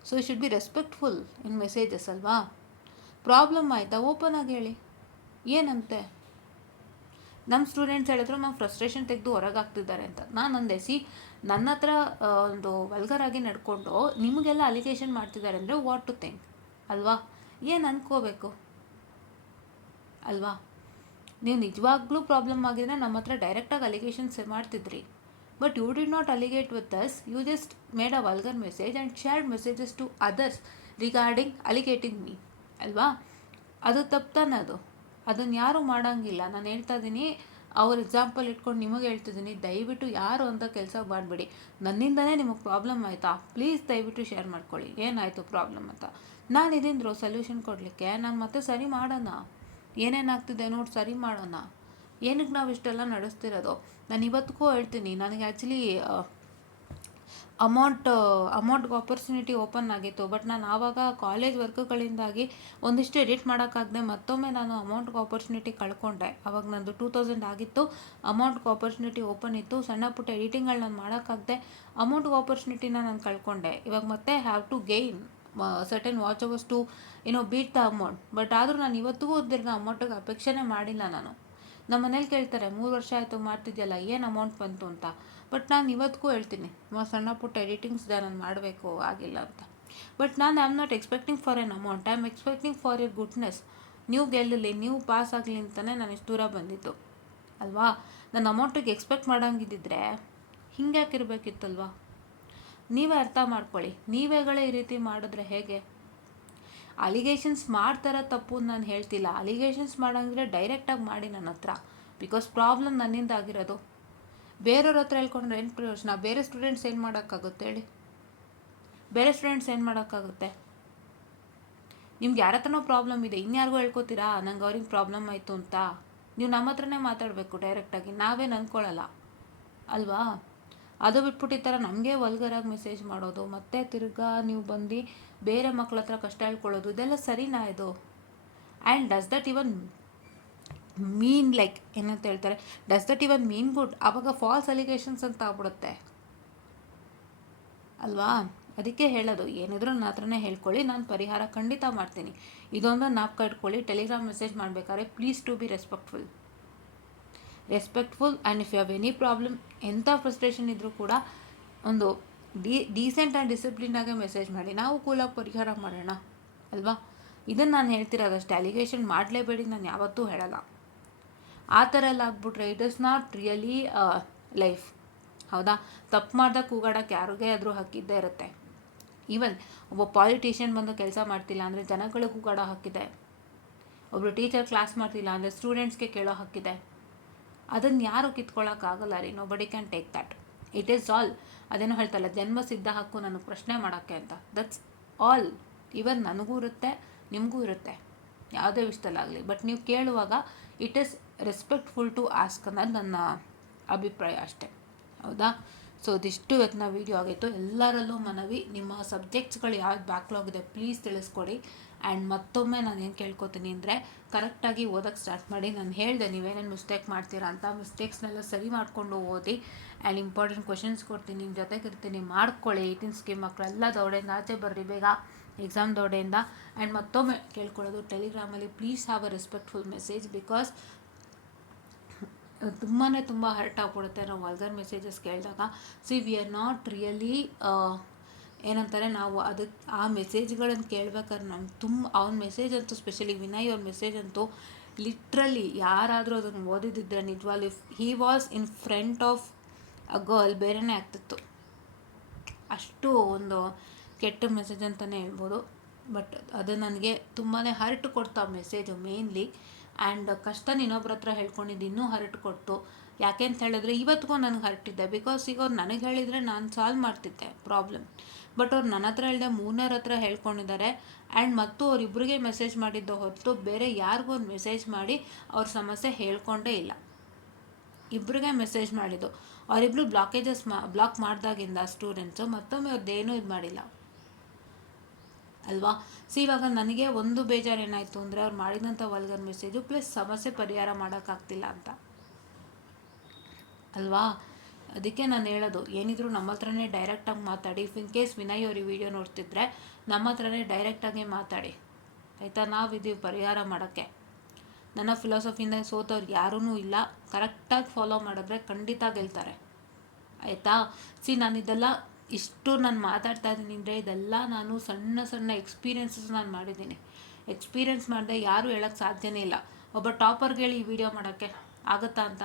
So you should be respectful in messages ಅಲ್ವಾ? ಪ್ರಾಬ್ಲಮ್ ಆಯಿತಾ, ಓಪನ್ ಆಗಿ ಹೇಳಿ, ಏನಂತೆ. ನಮ್ಮ ಸ್ಟೂಡೆಂಟ್ಸ್ ಹೇಳಿದ್ರು ನಾವು ಫ್ರಸ್ಟ್ರೇಷನ್ ತೆಗೆದು ಹೊರಗಾಗ್ತಿದ್ದಾರೆ ಅಂತ. ನಾನು ಅಂದೆ, ನನ್ನ ಹತ್ರ ಒಂದು ವಲ್ಗರಾಗಿ ನಡ್ಕೊಂಡು ನಿಮಗೆಲ್ಲ ಅಲಿಗೇಷನ್ ಮಾಡ್ತಿದ್ದಾರೆ ಅಂದರೆ ವಾಟ್ ಟು ಥಿಂಕ್ ಅಲ್ವಾ? ಏನು ಅನ್ಕೋಬೇಕು ಅಲ್ವಾ? ನೀವು ನಿಜವಾಗ್ಲೂ ಪ್ರಾಬ್ಲಮ್ ಆಗಿದ್ರೆ ನಮ್ಮ ಹತ್ರ ಡೈರೆಕ್ಟಾಗಿ ಅಲಿಗೇಷನ್ಸ್ ಮಾಡ್ತಿದ್ರಿ. But you did not allegate with us, you just made a vulgar message and shared messages to others regarding allegating me ಅಲ್ವಾ? ಅದು ತಪ್ಪಾನೆ. ಅದನ್ನು ಯಾರೂ ಮಾಡೋಂಗಿಲ್ಲ. ನಾನು ಹೇಳ್ತಾ ಇದ್ದೀನಿ, ಅವ್ರ ಎಕ್ಸಾಂಪಲ್ ಇಟ್ಕೊಂಡು ನಿಮಗೆ ಹೇಳ್ತಿದ್ದೀನಿ, ದಯವಿಟ್ಟು ಯಾರು ಅಂತ ಕೆಲಸ ಮಾಡಬೇಡಿ. ನನ್ನಿಂದನೇ ನಿಮಗೆ ಪ್ರಾಬ್ಲಮ್ ಆಯಿತಾ, ಪ್ಲೀಸ್ ದಯವಿಟ್ಟು ಶೇರ್ ಮಾಡ್ಕೊಳ್ಳಿ ಏನಾಯಿತು ಪ್ರಾಬ್ಲಮ್ ಅಂತ. ನಾನು ಇದೀನಿ ಸೊಲ್ಯೂಷನ್ ಕೊಡಲಿಕ್ಕೆ. ನಾನು ಮತ್ತೆ ಸರಿ ಮಾಡೋಣ, ಏನೇನಾಗ್ತಿದೆ ನೋಡಿ ಸರಿ ಮಾಡೋಣ. ಏನಕ್ಕೆ ನಾವು ಇಷ್ಟೆಲ್ಲ ನಡೆಸ್ತಿರೋದು? ನಾನು ಇವತ್ತಿಗೂ ಹೇಳ್ತೀನಿ, ನನಗೆ ಆ್ಯಕ್ಚುಲಿ ಅಮೌಂಟ್ಗೆ ಆಪರ್ಚುನಿಟಿ ಓಪನ್ ಆಗಿತ್ತು. ಬಟ್ ನಾನು ಆವಾಗ ಕಾಲೇಜ್ ವರ್ಕ್ಗಳಿಂದಾಗಿ ಒಂದಿಷ್ಟು ಎಡಿಟ್ ಮಾಡೋಕ್ಕಾಗದೆ ಮತ್ತೊಮ್ಮೆ ನಾನು ಅಮೌಂಟ್ಗೆ ಆಪರ್ಚುನಿಟಿ ಕಳ್ಕೊಂಡೆ. ಆವಾಗ ನಂದು 2000 ಆಗಿತ್ತು, ಅಮೌಂಟ್ಗೆ ಆಪರ್ಚುನಿಟಿ ಓಪನ್ ಇತ್ತು. ಸಣ್ಣ ಪುಟ್ಟ ಎಡಿಟಿಂಗ್ಗಳು ನಾನು ಮಾಡೋಕ್ಕಾಗದೆ ಅಮೌಂಟ್ಗೆ ಆಪರ್ಚುನಿಟಿನ ನಾನು ಕಳ್ಕೊಂಡೆ. ಇವಾಗ ಮತ್ತೆ have to gain certain watch hours to beat the amount. But ಆದರೂ ನಾನು ಇವತ್ತಿಗೂ ತಿರ್ಗಿ ಅಮೌಂಟಿಗೆ ಅಪೇಕ್ಷೆನೇ ಮಾಡಿಲ್ಲ. ನಮ್ಮ ಮನೇಲಿ ಕೇಳ್ತಾರೆ, 3 ವರ್ಷ ಆಯಿತು ಮಾಡ್ತಿದ್ಯಲ್ಲ, ಏನು ಅಮೌಂಟ್ ಬಂತು ಅಂತ. ಬಟ್ ನಾನು ಇವತ್ತಿಗೂ ಹೇಳ್ತೀನಿ, ಸಣ್ಣ ಪುಟ್ಟ ಎಡಿಟಿಂಗ್ಸ್ ನಾನು ಮಾಡಬೇಕು, ಆಗಿಲ್ಲ ಅಂತ. ಬಟ್ ನಾನು I am not expecting for an amount, I am expecting for your goodness. ನೀವು ಗೆಲ್ಲಲಿ, ನೀವು ಪಾಸ್ ಆಗಲಿ ಅಂತಲೇ ನಾನು ಇಷ್ಟು ದೂರ ಬಂದಿದ್ದು ಅಲ್ವಾ? ನಾನು ಅಮೌಂಟಿಗೆ ಎಕ್ಸ್ಪೆಕ್ಟ್ ಮಾಡೋಂಗಿದ್ದಿದ್ರೆ ಹಿಂಗೆ ಯಾಕಿರಬೇಕಿತ್ತಲ್ವಾ? ನೀವೇ ಅರ್ಥ ಮಾಡ್ಕೊಳ್ಳಿ. ನೀವೇಗಳೇ ಈ ರೀತಿ ಮಾಡಿದ್ರೆ ಹೇಗೆ? ಅಲಿಗೇಷನ್ಸ್ ಮಾಡ್ತಾರ ತಪ್ಪು ನಾನು ಹೇಳ್ತಿಲ್ಲ. ಅಲಿಗೇಷನ್ಸ್ ಮಾಡೋಂಗಿದ್ರೆ ಡೈರೆಕ್ಟಾಗಿ ಮಾಡಿ ನನ್ನ ಹತ್ರ. ಬಿಕಾಸ್ ಪ್ರಾಬ್ಲಮ್ ನನ್ನಿಂದ ಆಗಿರೋದು. ಬೇರೆಯವ್ರ ಹತ್ರ ಹೇಳ್ಕೊಂಡ್ರೆ ಏನು ಪ್ರಯೋಜನ? ಬೇರೆ ಸ್ಟೂಡೆಂಟ್ಸ್ ಏನು ಮಾಡೋಕ್ಕಾಗುತ್ತೆ ಹೇಳಿ? ಬೇರೆ ಸ್ಟೂಡೆಂಟ್ಸ್ ಏನು ಮಾಡೋಕ್ಕಾಗುತ್ತೆ? ನಿಮ್ಗೆ ಯಾರ ಹತ್ರನೋ ಪ್ರಾಬ್ಲಮ್ ಇದೆ, ಇನ್ಯಾರಿಗೂ ಹೇಳ್ಕೊತೀರಾ ನಂಗೆ ಅವ್ರಿಗೆ ಪ್ರಾಬ್ಲಮ್ ಆಯಿತು ಅಂತ? ನೀವು ನಮ್ಮ ಹತ್ರನೇ ಮಾತಾಡಬೇಕು ಡೈರೆಕ್ಟಾಗಿ, ನಾವೇನು ಅಂದ್ಕೊಳ್ಳಲ್ಲ ಅಲ್ವಾ? ಅದು ಬಿಟ್ಬಿಟ್ಟು ಈ ಥರ ನಮಗೆ ವಲ್ಗರಾಗಿ ಮೆಸೇಜ್ ಮಾಡೋದು, ಮತ್ತೆ ತಿರ್ಗಾ ನೀವು ಬಂದು ಬೇರೆ ಮಕ್ಕಳ ಹತ್ರ ಕಷ್ಟ ಹೇಳ್ಕೊಳ್ಳೋದು, ಇದೆಲ್ಲ ಸರಿನಾ ಇದು? And does that even mean like ಏನಂತ ಹೇಳ್ತಾರೆ, does that even mean good? ಆವಾಗ ಫಾಲ್ಸ್ ಅಲಿಗೇಷನ್ಸ್ ಅಂತ ಆಗ್ಬಿಡುತ್ತೆ ಅಲ್ವಾ? ಅದಕ್ಕೆ ಹೇಳೋದು, ಏನಿದ್ರು ನನ್ನ ಹತ್ರನೇ ಹೇಳ್ಕೊಳ್ಳಿ, ನಾನು ಪರಿಹಾರ ಖಂಡಿತ ಮಾಡ್ತೀನಿ. ಇದೊಂದು ಜ್ಞಾಪಕ ಇಟ್ಕೊಳ್ಳಿ. ಟೆಲಿಗ್ರಾಮ್ ಮೆಸೇಜ್ ಮಾಡಬೇಕಾದ್ರೆ please to be respectful. And if you have any problem, ಎಂಥ ಫ್ರಸ್ಟ್ರೇಷನ್ ಇದ್ದರೂ ಕೂಡ ಒಂದು ಡೀಸೆಂಟ್ ಆ್ಯಂಡ್ ಡಿಸಿಪ್ಲಿನಾಗೆ ಮೆಸೇಜ್ ಮಾಡಿ, ನಾವು ಕೂಲಾಗಿ ಪರಿಹಾರ ಮಾಡೋಣ ಅಲ್ವಾ? ಇದನ್ನು ನಾನು ಹೇಳ್ತಿರೋದಷ್ಟೇ. ಅಲಿಗೇಷನ್ ಮಾಡಲೇಬೇಡಿ ನಾನು ಯಾವತ್ತೂ ಹೇಳಲ್ಲ. ಆ ಥರ ಎಲ್ಲ ಆಗ್ಬಿಟ್ರೆ it is not really life. ಹೌದಾ? ತಪ್ಪು ಮಾಡ್ದಾಗ ಕೂಗಾಡೋಕ್ಕೆ ಯಾರಿಗೇ ಆದರೂ ಹಕ್ಕಿದ್ದೇ ಇರುತ್ತೆ. ಈವನ್ ಒಬ್ಬ ಪಾಲಿಟಿಷಿಯನ್ ಬಂದು ಕೆಲಸ ಮಾಡ್ತಿಲ್ಲ ಅಂದರೆ ಜನಗಳಿಗೆ ಕೂಗಾಡೋ ಹಕ್ಕಿದೆ. ಒಬ್ಬರು ಟೀಚರ್ ಕ್ಲಾಸ್ ಮಾಡ್ತಿಲ್ಲ ಅಂದರೆ ಸ್ಟೂಡೆಂಟ್ಸ್ಗೆ ಕೇಳೋ ಹಕ್ಕಿದೆ. ಅದನ್ನು ಯಾರು ಕಿತ್ಕೊಳ್ಳೋಕ್ಕಾಗಲ್ಲ ರೀ. Nobody can take that. It is all. ಅದೇನೋ ಹೇಳ್ತಲ್ಲ, ಜನ್ಮ ಸಿದ್ಧ ಹಕ್ಕು ನನಗೆ ಪ್ರಶ್ನೆ ಮಾಡೋಕ್ಕೆ ಅಂತ. That's all. ಈವನ್ ನನಗೂ ಇರುತ್ತೆ, ನಿಮಗೂ ಇರುತ್ತೆ, ಯಾವುದೇ ವಿಷಯದಲ್ಲಾಗಲಿ. ಬಟ್ ನೀವು ಕೇಳುವಾಗ it is respectful to ask ಅನ್ನೋದು ನನ್ನ ಅಭಿಪ್ರಾಯ ಅಷ್ಟೇ. ಹೌದಾ? ಸೊ ಇದಿಷ್ಟು ಇವತ್ತಿನ ವೀಡಿಯೋ ಆಗಿತ್ತು. ಎಲ್ಲರಲ್ಲೂ ಮನವಿ, ನಿಮ್ಮ ಸಬ್ಜೆಕ್ಟ್ಸ್ಗಳು ಯಾವ್ದು ಬ್ಯಾಕ್ಲಾಗ್ ಇದೆ ಪ್ಲೀಸ್ ತಿಳಿಸ್ಕೊಡಿ. ಆ್ಯಂಡ್ ಮತ್ತೊಮ್ಮೆ ನಾನು ಏನು ಕೇಳ್ಕೊತೀನಿ ಅಂದರೆ, ಕರೆಕ್ಟಾಗಿ ಓದೋಕ್ಕೆ ಸ್ಟಾರ್ಟ್ ಮಾಡಿ. ನಾನು ಹೇಳಿದೆ ನೀವೇನೇನು ಮಿಸ್ಟೇಕ್ ಮಾಡ್ತೀರಾ ಅಂತ, ಮಿಸ್ಟೇಕ್ಸ್ನೆಲ್ಲ ಸರಿ ಮಾಡಿಕೊಂಡು ಓದಿ. ಆ್ಯಂಡ್ ಇಂಪಾರ್ಟೆಂಟ್ ಕ್ವಶನ್ಸ್ ಕೊಡ್ತೀನಿ, ನಿಮ್ಮ ಜೊತೆಗೆ ಇರ್ತೀನಿ, ಮಾಡ್ಕೊಳ್ಳಿ. 18 ಸ್ಕೀಮ್ ಮಕ್ಕಳೆಲ್ಲ ದೌಡೆಯಿಂದ ಆಚೆ ಬರ್ರಿ ಬೇಗ, ಎಕ್ಸಾಮ್ ದೌಡೆಯಿಂದ. ಆ್ಯಂಡ್ ಮತ್ತೊಮ್ಮೆ ಕೇಳ್ಕೊಳ್ಳೋದು, ಟೆಲಿಗ್ರಾಮಲ್ಲಿ please have a respectful message. Because ತುಂಬ ಹರ್ಟ್ ಆಗಿಬಿಡುತ್ತೆ ನಾವು ವಲ್ಗರ್ ಮೆಸೇಜಸ್ ಕೇಳಿದಾಗ. ವಿ ಆರ್ ನಾಟ್ ರಿಯಲಿ ಏನಂತಾರೆ, ನಾವು ಅದಕ್ಕೆ ಆ ಮೆಸೇಜ್ಗಳನ್ನು ಕೇಳ್ಬೇಕಾದ್ರೆ ನಮ್ಗೆ ಅವನ ಮೆಸೇಜ್ ಅಂತೂ, ಸ್ಪೆಷಲಿ ವಿನಯ್ ಅವ್ರ ಮೆಸೇಜ್ ಅಂತೂ ಲಿಟ್ರಲಿ ಯಾರಾದರೂ ಅದನ್ನು ಓದಿದ್ದಿದ್ರೆ ನಿಜವಾಗ್ಲೂ if he was in front of a girl ಬೇರೆಯೇ ಆಗ್ತಿತ್ತು. ಅಷ್ಟು ಒಂದು ಕೆಟ್ಟ ಮೆಸೇಜ್ ಅಂತಲೇ ಹೇಳ್ಬೋದು. ಬಟ್ ಅದು ನನಗೆ ತುಂಬಾ ಹರ್ಟ್ ಕೊಡ್ತು ಆ ಮೆಸೇಜು ಮೇನ್ಲಿ. ಆ್ಯಂಡ್ ಕಷ್ಟನ ಇನ್ನೊಬ್ರ ಹತ್ರ ಹೇಳ್ಕೊಂಡಿದ್ದು ಇನ್ನೂ ಹರ್ಟ್ ಕೊಡ್ತು. ಯಾಕೆ ಅಂತ ಹೇಳಿದ್ರೆ ಇವತ್ತಿಗೂ ನನಗೆ ಹರ್ಟಿದ್ದೆ. ಬಿಕಾಸ್ ಈಗ ಅವ್ರು ನನಗೆ ಹೇಳಿದರೆ ನಾನು ಸಾಲ್ವ್ ಮಾಡ್ತಿದ್ದೆ ಪ್ರಾಬ್ಲಮ್. ಬಟ್ ಅವ್ರು ನನ್ನ ಹತ್ರ ಹೇಳಿದೆ 3 ಹತ್ರ ಹೇಳ್ಕೊಂಡಿದ್ದಾರೆ. ಆ್ಯಂಡ್ ಮತ್ತು ಅವರಿಬ್ಬರಿಗೆ ಮೆಸೇಜ್ ಮಾಡಿದ್ದು ಹೊರತು ಬೇರೆ ಯಾರಿಗೂ ಒಂದು ಮೆಸೇಜ್ ಮಾಡಿ ಅವ್ರ ಸಮಸ್ಯೆ ಹೇಳ್ಕೊಂಡೇ ಇಲ್ಲ. ಇಬ್ಬರಿಗೆ ಮೆಸೇಜ್ ಮಾಡಿದ್ದು. ಅವರಿಬ್ಬರು ಬ್ಲಾಕ್ ಮಾಡಿದಾಗಿಂದ ಸ್ಟೂಡೆಂಟ್ಸು ಮತ್ತೊಮ್ಮೆ ಅವ್ರದ್ದೇನೂ ಇದು ಮಾಡಿಲ್ಲ ಅಲ್ವಾ. ಇವಾಗ ನನಗೆ ಒಂದು ಬೇಜಾರು ಏನಾಯಿತು ಅಂದರೆ ಅವ್ರು ಮಾಡಿದಂಥ ವಲ್ಗರ್ ಮೆಸೇಜು ಪ್ಲಸ್ ಸಮಸ್ಯೆ ಪರಿಹಾರ ಮಾಡೋಕ್ಕಾಗ್ತಿಲ್ಲ ಅಂತ ಅಲ್ವಾ. ಅದಕ್ಕೆ ನಾನು ಹೇಳೋದು, ಏನಿದ್ರು ನಮ್ಮ ಹತ್ರನೇ ಡೈರೆಕ್ಟಾಗಿ ಮಾತಾಡಿ. ಇಫ್ ಇನ್ ಕೇಸ್ ವಿನಯ್ ಅವ್ರ ವಿಡಿಯೋ ನೋಡ್ತಿದ್ರೆ ನಮ್ಮ ಹತ್ರನೇ ಡೈರೆಕ್ಟಾಗಿ ಮಾತಾಡಿ ಆಯಿತಾ. ನಾವಿದ್ದೀವಿ ಪರಿಹಾರ ಮಾಡೋಕ್ಕೆ. ನನ್ನ ಫಿಲಾಸಫಿಯಿಂದ ಸೋತವ್ರು ಯಾರೂ ಇಲ್ಲ. ಕರೆಕ್ಟಾಗಿ ಫಾಲೋ ಮಾಡಿದ್ರೆ ಖಂಡಿತ ಗೆಲ್ತಾರೆ ಆಯಿತಾ. ನಾನು ಇದೆಲ್ಲ ಇಷ್ಟು ನಾನು ಮಾತಾಡ್ತಾ ಇದ್ದೀನಿ ಅಂದರೆ ಇದೆಲ್ಲ ನಾನು ಸಣ್ಣ ಸಣ್ಣ ಎಕ್ಸ್ಪೀರಿಯೆನ್ಸಸ್ ನಾನು ಮಾಡಿದ್ದೀನಿ. ಎಕ್ಸ್ಪೀರಿಯೆನ್ಸ್ ಮಾಡಿದೆ ಯಾರೂ ಹೇಳೋಕ್ಕೆ ಸಾಧ್ಯನೇ ಇಲ್ಲ. ಒಬ್ಬ ಟಾಪರ್ಗೆ ಹೇಳಿ ಈ ವಿಡಿಯೋ ಮಾಡೋಕ್ಕೆ ಆಗುತ್ತಾ ಅಂತ?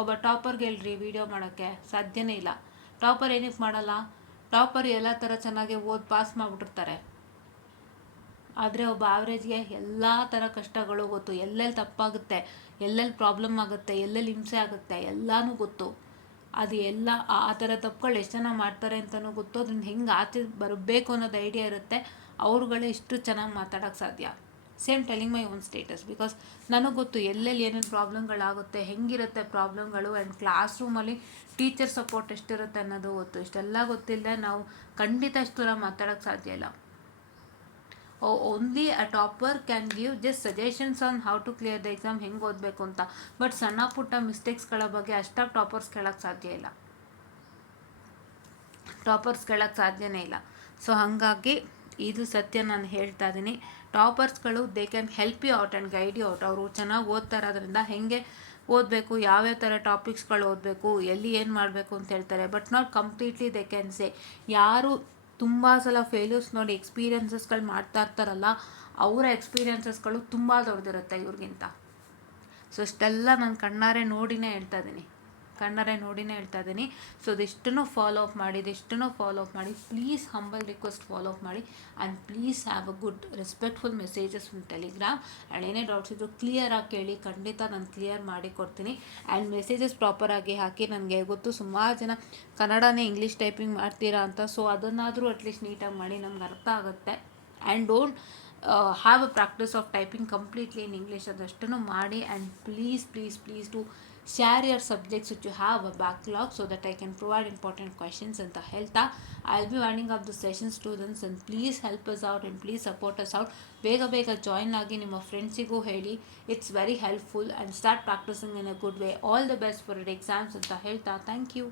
ಒಬ್ಬ ಟಾಪರ್ಗೆ ಹೇಳ್ರಿ ವಿಡಿಯೋ ಮಾಡೋಕ್ಕೆ ಸಾಧ್ಯನೇ ಇಲ್ಲ. ಟಾಪರ್ ಏನಕ್ಕೆ ಮಾಡಲ್ಲ? ಟಾಪರ್ ಎಲ್ಲ ಥರ ಚೆನ್ನಾಗಿ ಓದಿ ಪಾಸ್ ಮಾಡಿಬಿಟ್ಟಿರ್ತಾರೆ. ಆದರೆ ಒಬ್ಬ ಆವ್ರೇಜ್ಗೆ ಎಲ್ಲ ಥರ ಕಷ್ಟಗಳು ಗೊತ್ತು. ಎಲ್ಲೆಲ್ಲಿ ತಪ್ಪಾಗುತ್ತೆ, ಎಲ್ಲೆಲ್ಲಿ ಪ್ರಾಬ್ಲಮ್ ಆಗುತ್ತೆ, ಎಲ್ಲೆಲ್ಲಿ ಹಿಂಸೆ ಆಗುತ್ತೆ ಎಲ್ಲನೂ ಗೊತ್ತು. ಅದು ಎಲ್ಲ ಆ ಥರ ತಪ್ಪುಗಳು ಎಷ್ಟು ಜನ ಮಾಡ್ತಾರೆ ಅಂತಲೂ ಗೊತ್ತು. ಅದನ್ನ ಹೆಂಗೆ ಆಚೆ ಬರಬೇಕು ಅನ್ನೋದು ಐಡಿಯಾ ಇರುತ್ತೆ. ಅವ್ರುಗಳೇ ಇಷ್ಟು ಚೆನ್ನಾಗಿ ಮಾತಾಡೋಕ್ಕೆ ಸಾಧ್ಯ. Same telling my own status. Because ನನಗೆ ಗೊತ್ತು ಎಲ್ಲೆಲ್ಲಿ ಏನೇನು ಪ್ರಾಬ್ಲಮ್ಗಳಾಗುತ್ತೆ, ಹೆಂಗಿರುತ್ತೆ ಪ್ರಾಬ್ಲಮ್ಗಳು. ಆ್ಯಂಡ್ ಕ್ಲಾಸ್ ರೂಮಲ್ಲಿ ಟೀಚರ್ ಸಪೋರ್ಟ್ ಎಷ್ಟಿರುತ್ತೆ ಅನ್ನೋದು ಗೊತ್ತು. ಇಷ್ಟೆಲ್ಲ ಗೊತ್ತಿಲ್ಲದೆ ನಾವು ಖಂಡಿತ ಇಷ್ಟು ದೂರ ಮಾತಾಡೋಕ್ಕೆ ಸಾಧ್ಯ ಇಲ್ಲ. Only a topper can give just suggestions on how to clear the exam, ಹೆಂಗೆ ಓದಬೇಕು ಅಂತ. ಬಟ್ ಸಣ್ಣ ಪುಟ್ಟ ಮಿಸ್ಟೇಕ್ಸ್ಗಳ ಬಗ್ಗೆ ಅಷ್ಟಾಗಿ ಟಾಪರ್ಸ್ ಕೇಳೋಕ್ಕೆ ಸಾಧ್ಯ ಇಲ್ಲ. ಟಾಪರ್ಸ್ ಕೇಳೋಕ್ಕೆ ಸಾಧ್ಯನೇ ಇಲ್ಲ. ಸೊ ಹಾಗಾಗಿ ಇದು ಸತ್ಯ ನಾನು ಹೇಳ್ತಾ ಇದ್ದೀನಿ. ಟಾಪರ್ಸ್ಗಳು they can help you out and guide you out. ಅವರು ಚೆನ್ನಾಗಿ ಓದ್ತಾ ಇರೋದ್ರಿಂದ ಹೆಂಗೆ ಓದಬೇಕು, ಯಾವ್ಯಾವ ಥರ ಟಾಪಿಕ್ಸ್ಗಳು ಓದಬೇಕು, ಎಲ್ಲಿ ಏನು ಮಾಡಬೇಕು ಅಂತ ಹೇಳ್ತಾರೆ. But not completely they can say. ಯಾರು ತುಂಬ ಸಲ ಫೇಲ್ಯೂರ್ಸ್ ನೋಡಿ ಎಕ್ಸ್ಪೀರಿಯನ್ಸಸ್ಗಳು ಮಾಡ್ತಾ ಇರ್ತಾರಲ್ಲ, ಅವರ ಎಕ್ಸ್ಪೀರಿಯನ್ಸಸ್ಗಳು ತುಂಬ ದೊಡ್ಡದಿರುತ್ತೆ ಇವ್ರಿಗಿಂತ. ಸೊ ಇಷ್ಟೆಲ್ಲ ನಾನು ಕಣ್ಣಾರೆ ನೋಡಿನೇ ಹೇಳ್ತಾ ಇದ್ದೀನಿ. ಸೊ ಇದಿಷ್ಟನ್ನು ಫಾಲೋ ಅಪ್ ಮಾಡಿ please humble request follow up ಮಾಡಿ. And please have a good respectful messages in Telegram. And ಏನೇ ಡೌಟ್ಸ್ ಇದ್ದರೂ ಕ್ಲಿಯರಾಗಿ ಕೇಳಿ, ಖಂಡಿತ ನಾನು ಕ್ಲಿಯರ್ ಮಾಡಿ ಕೊಡ್ತೀನಿ. ಆ್ಯಂಡ್ ಮೆಸೇಜಸ್ ಪ್ರಾಪರಾಗಿ ಹಾಕಿ. ನನಗೆ ಗೊತ್ತು ಸುಮಾರು ಜನ ಕನ್ನಡನೇ ಇಂಗ್ಲೀಷ್ ಟೈಪಿಂಗ್ ಮಾಡ್ತೀರಾ ಅಂತ. ಸೊ ಅದನ್ನಾದರೂ ಅಟ್ಲೀಸ್ಟ್ ನೀಟಾಗಿ ಮಾಡಿ, ನಮ್ಗೆ ಅರ್ಥ ಆಗುತ್ತೆ. And don't have a practice of typing completely in English. ಅದಷ್ಟನ್ನು ಮಾಡಿ. And please to share your subjects which you have a backlog so that I can provide important questions ಅಂತ ಹೇಳ್ತಾ I'll be winding up the session students, and please help us out and please support us out. ಬೇಗ join ಆಗಿ ನಿಮ್ಮ ಫ್ರೆಂಡ್ಸಿಗೂ ಹೇಳಿ. It's very helpful. and start practicing in a good way. All the best for your exams ಅಂತ ಹೇಳ್ತಾ thank you.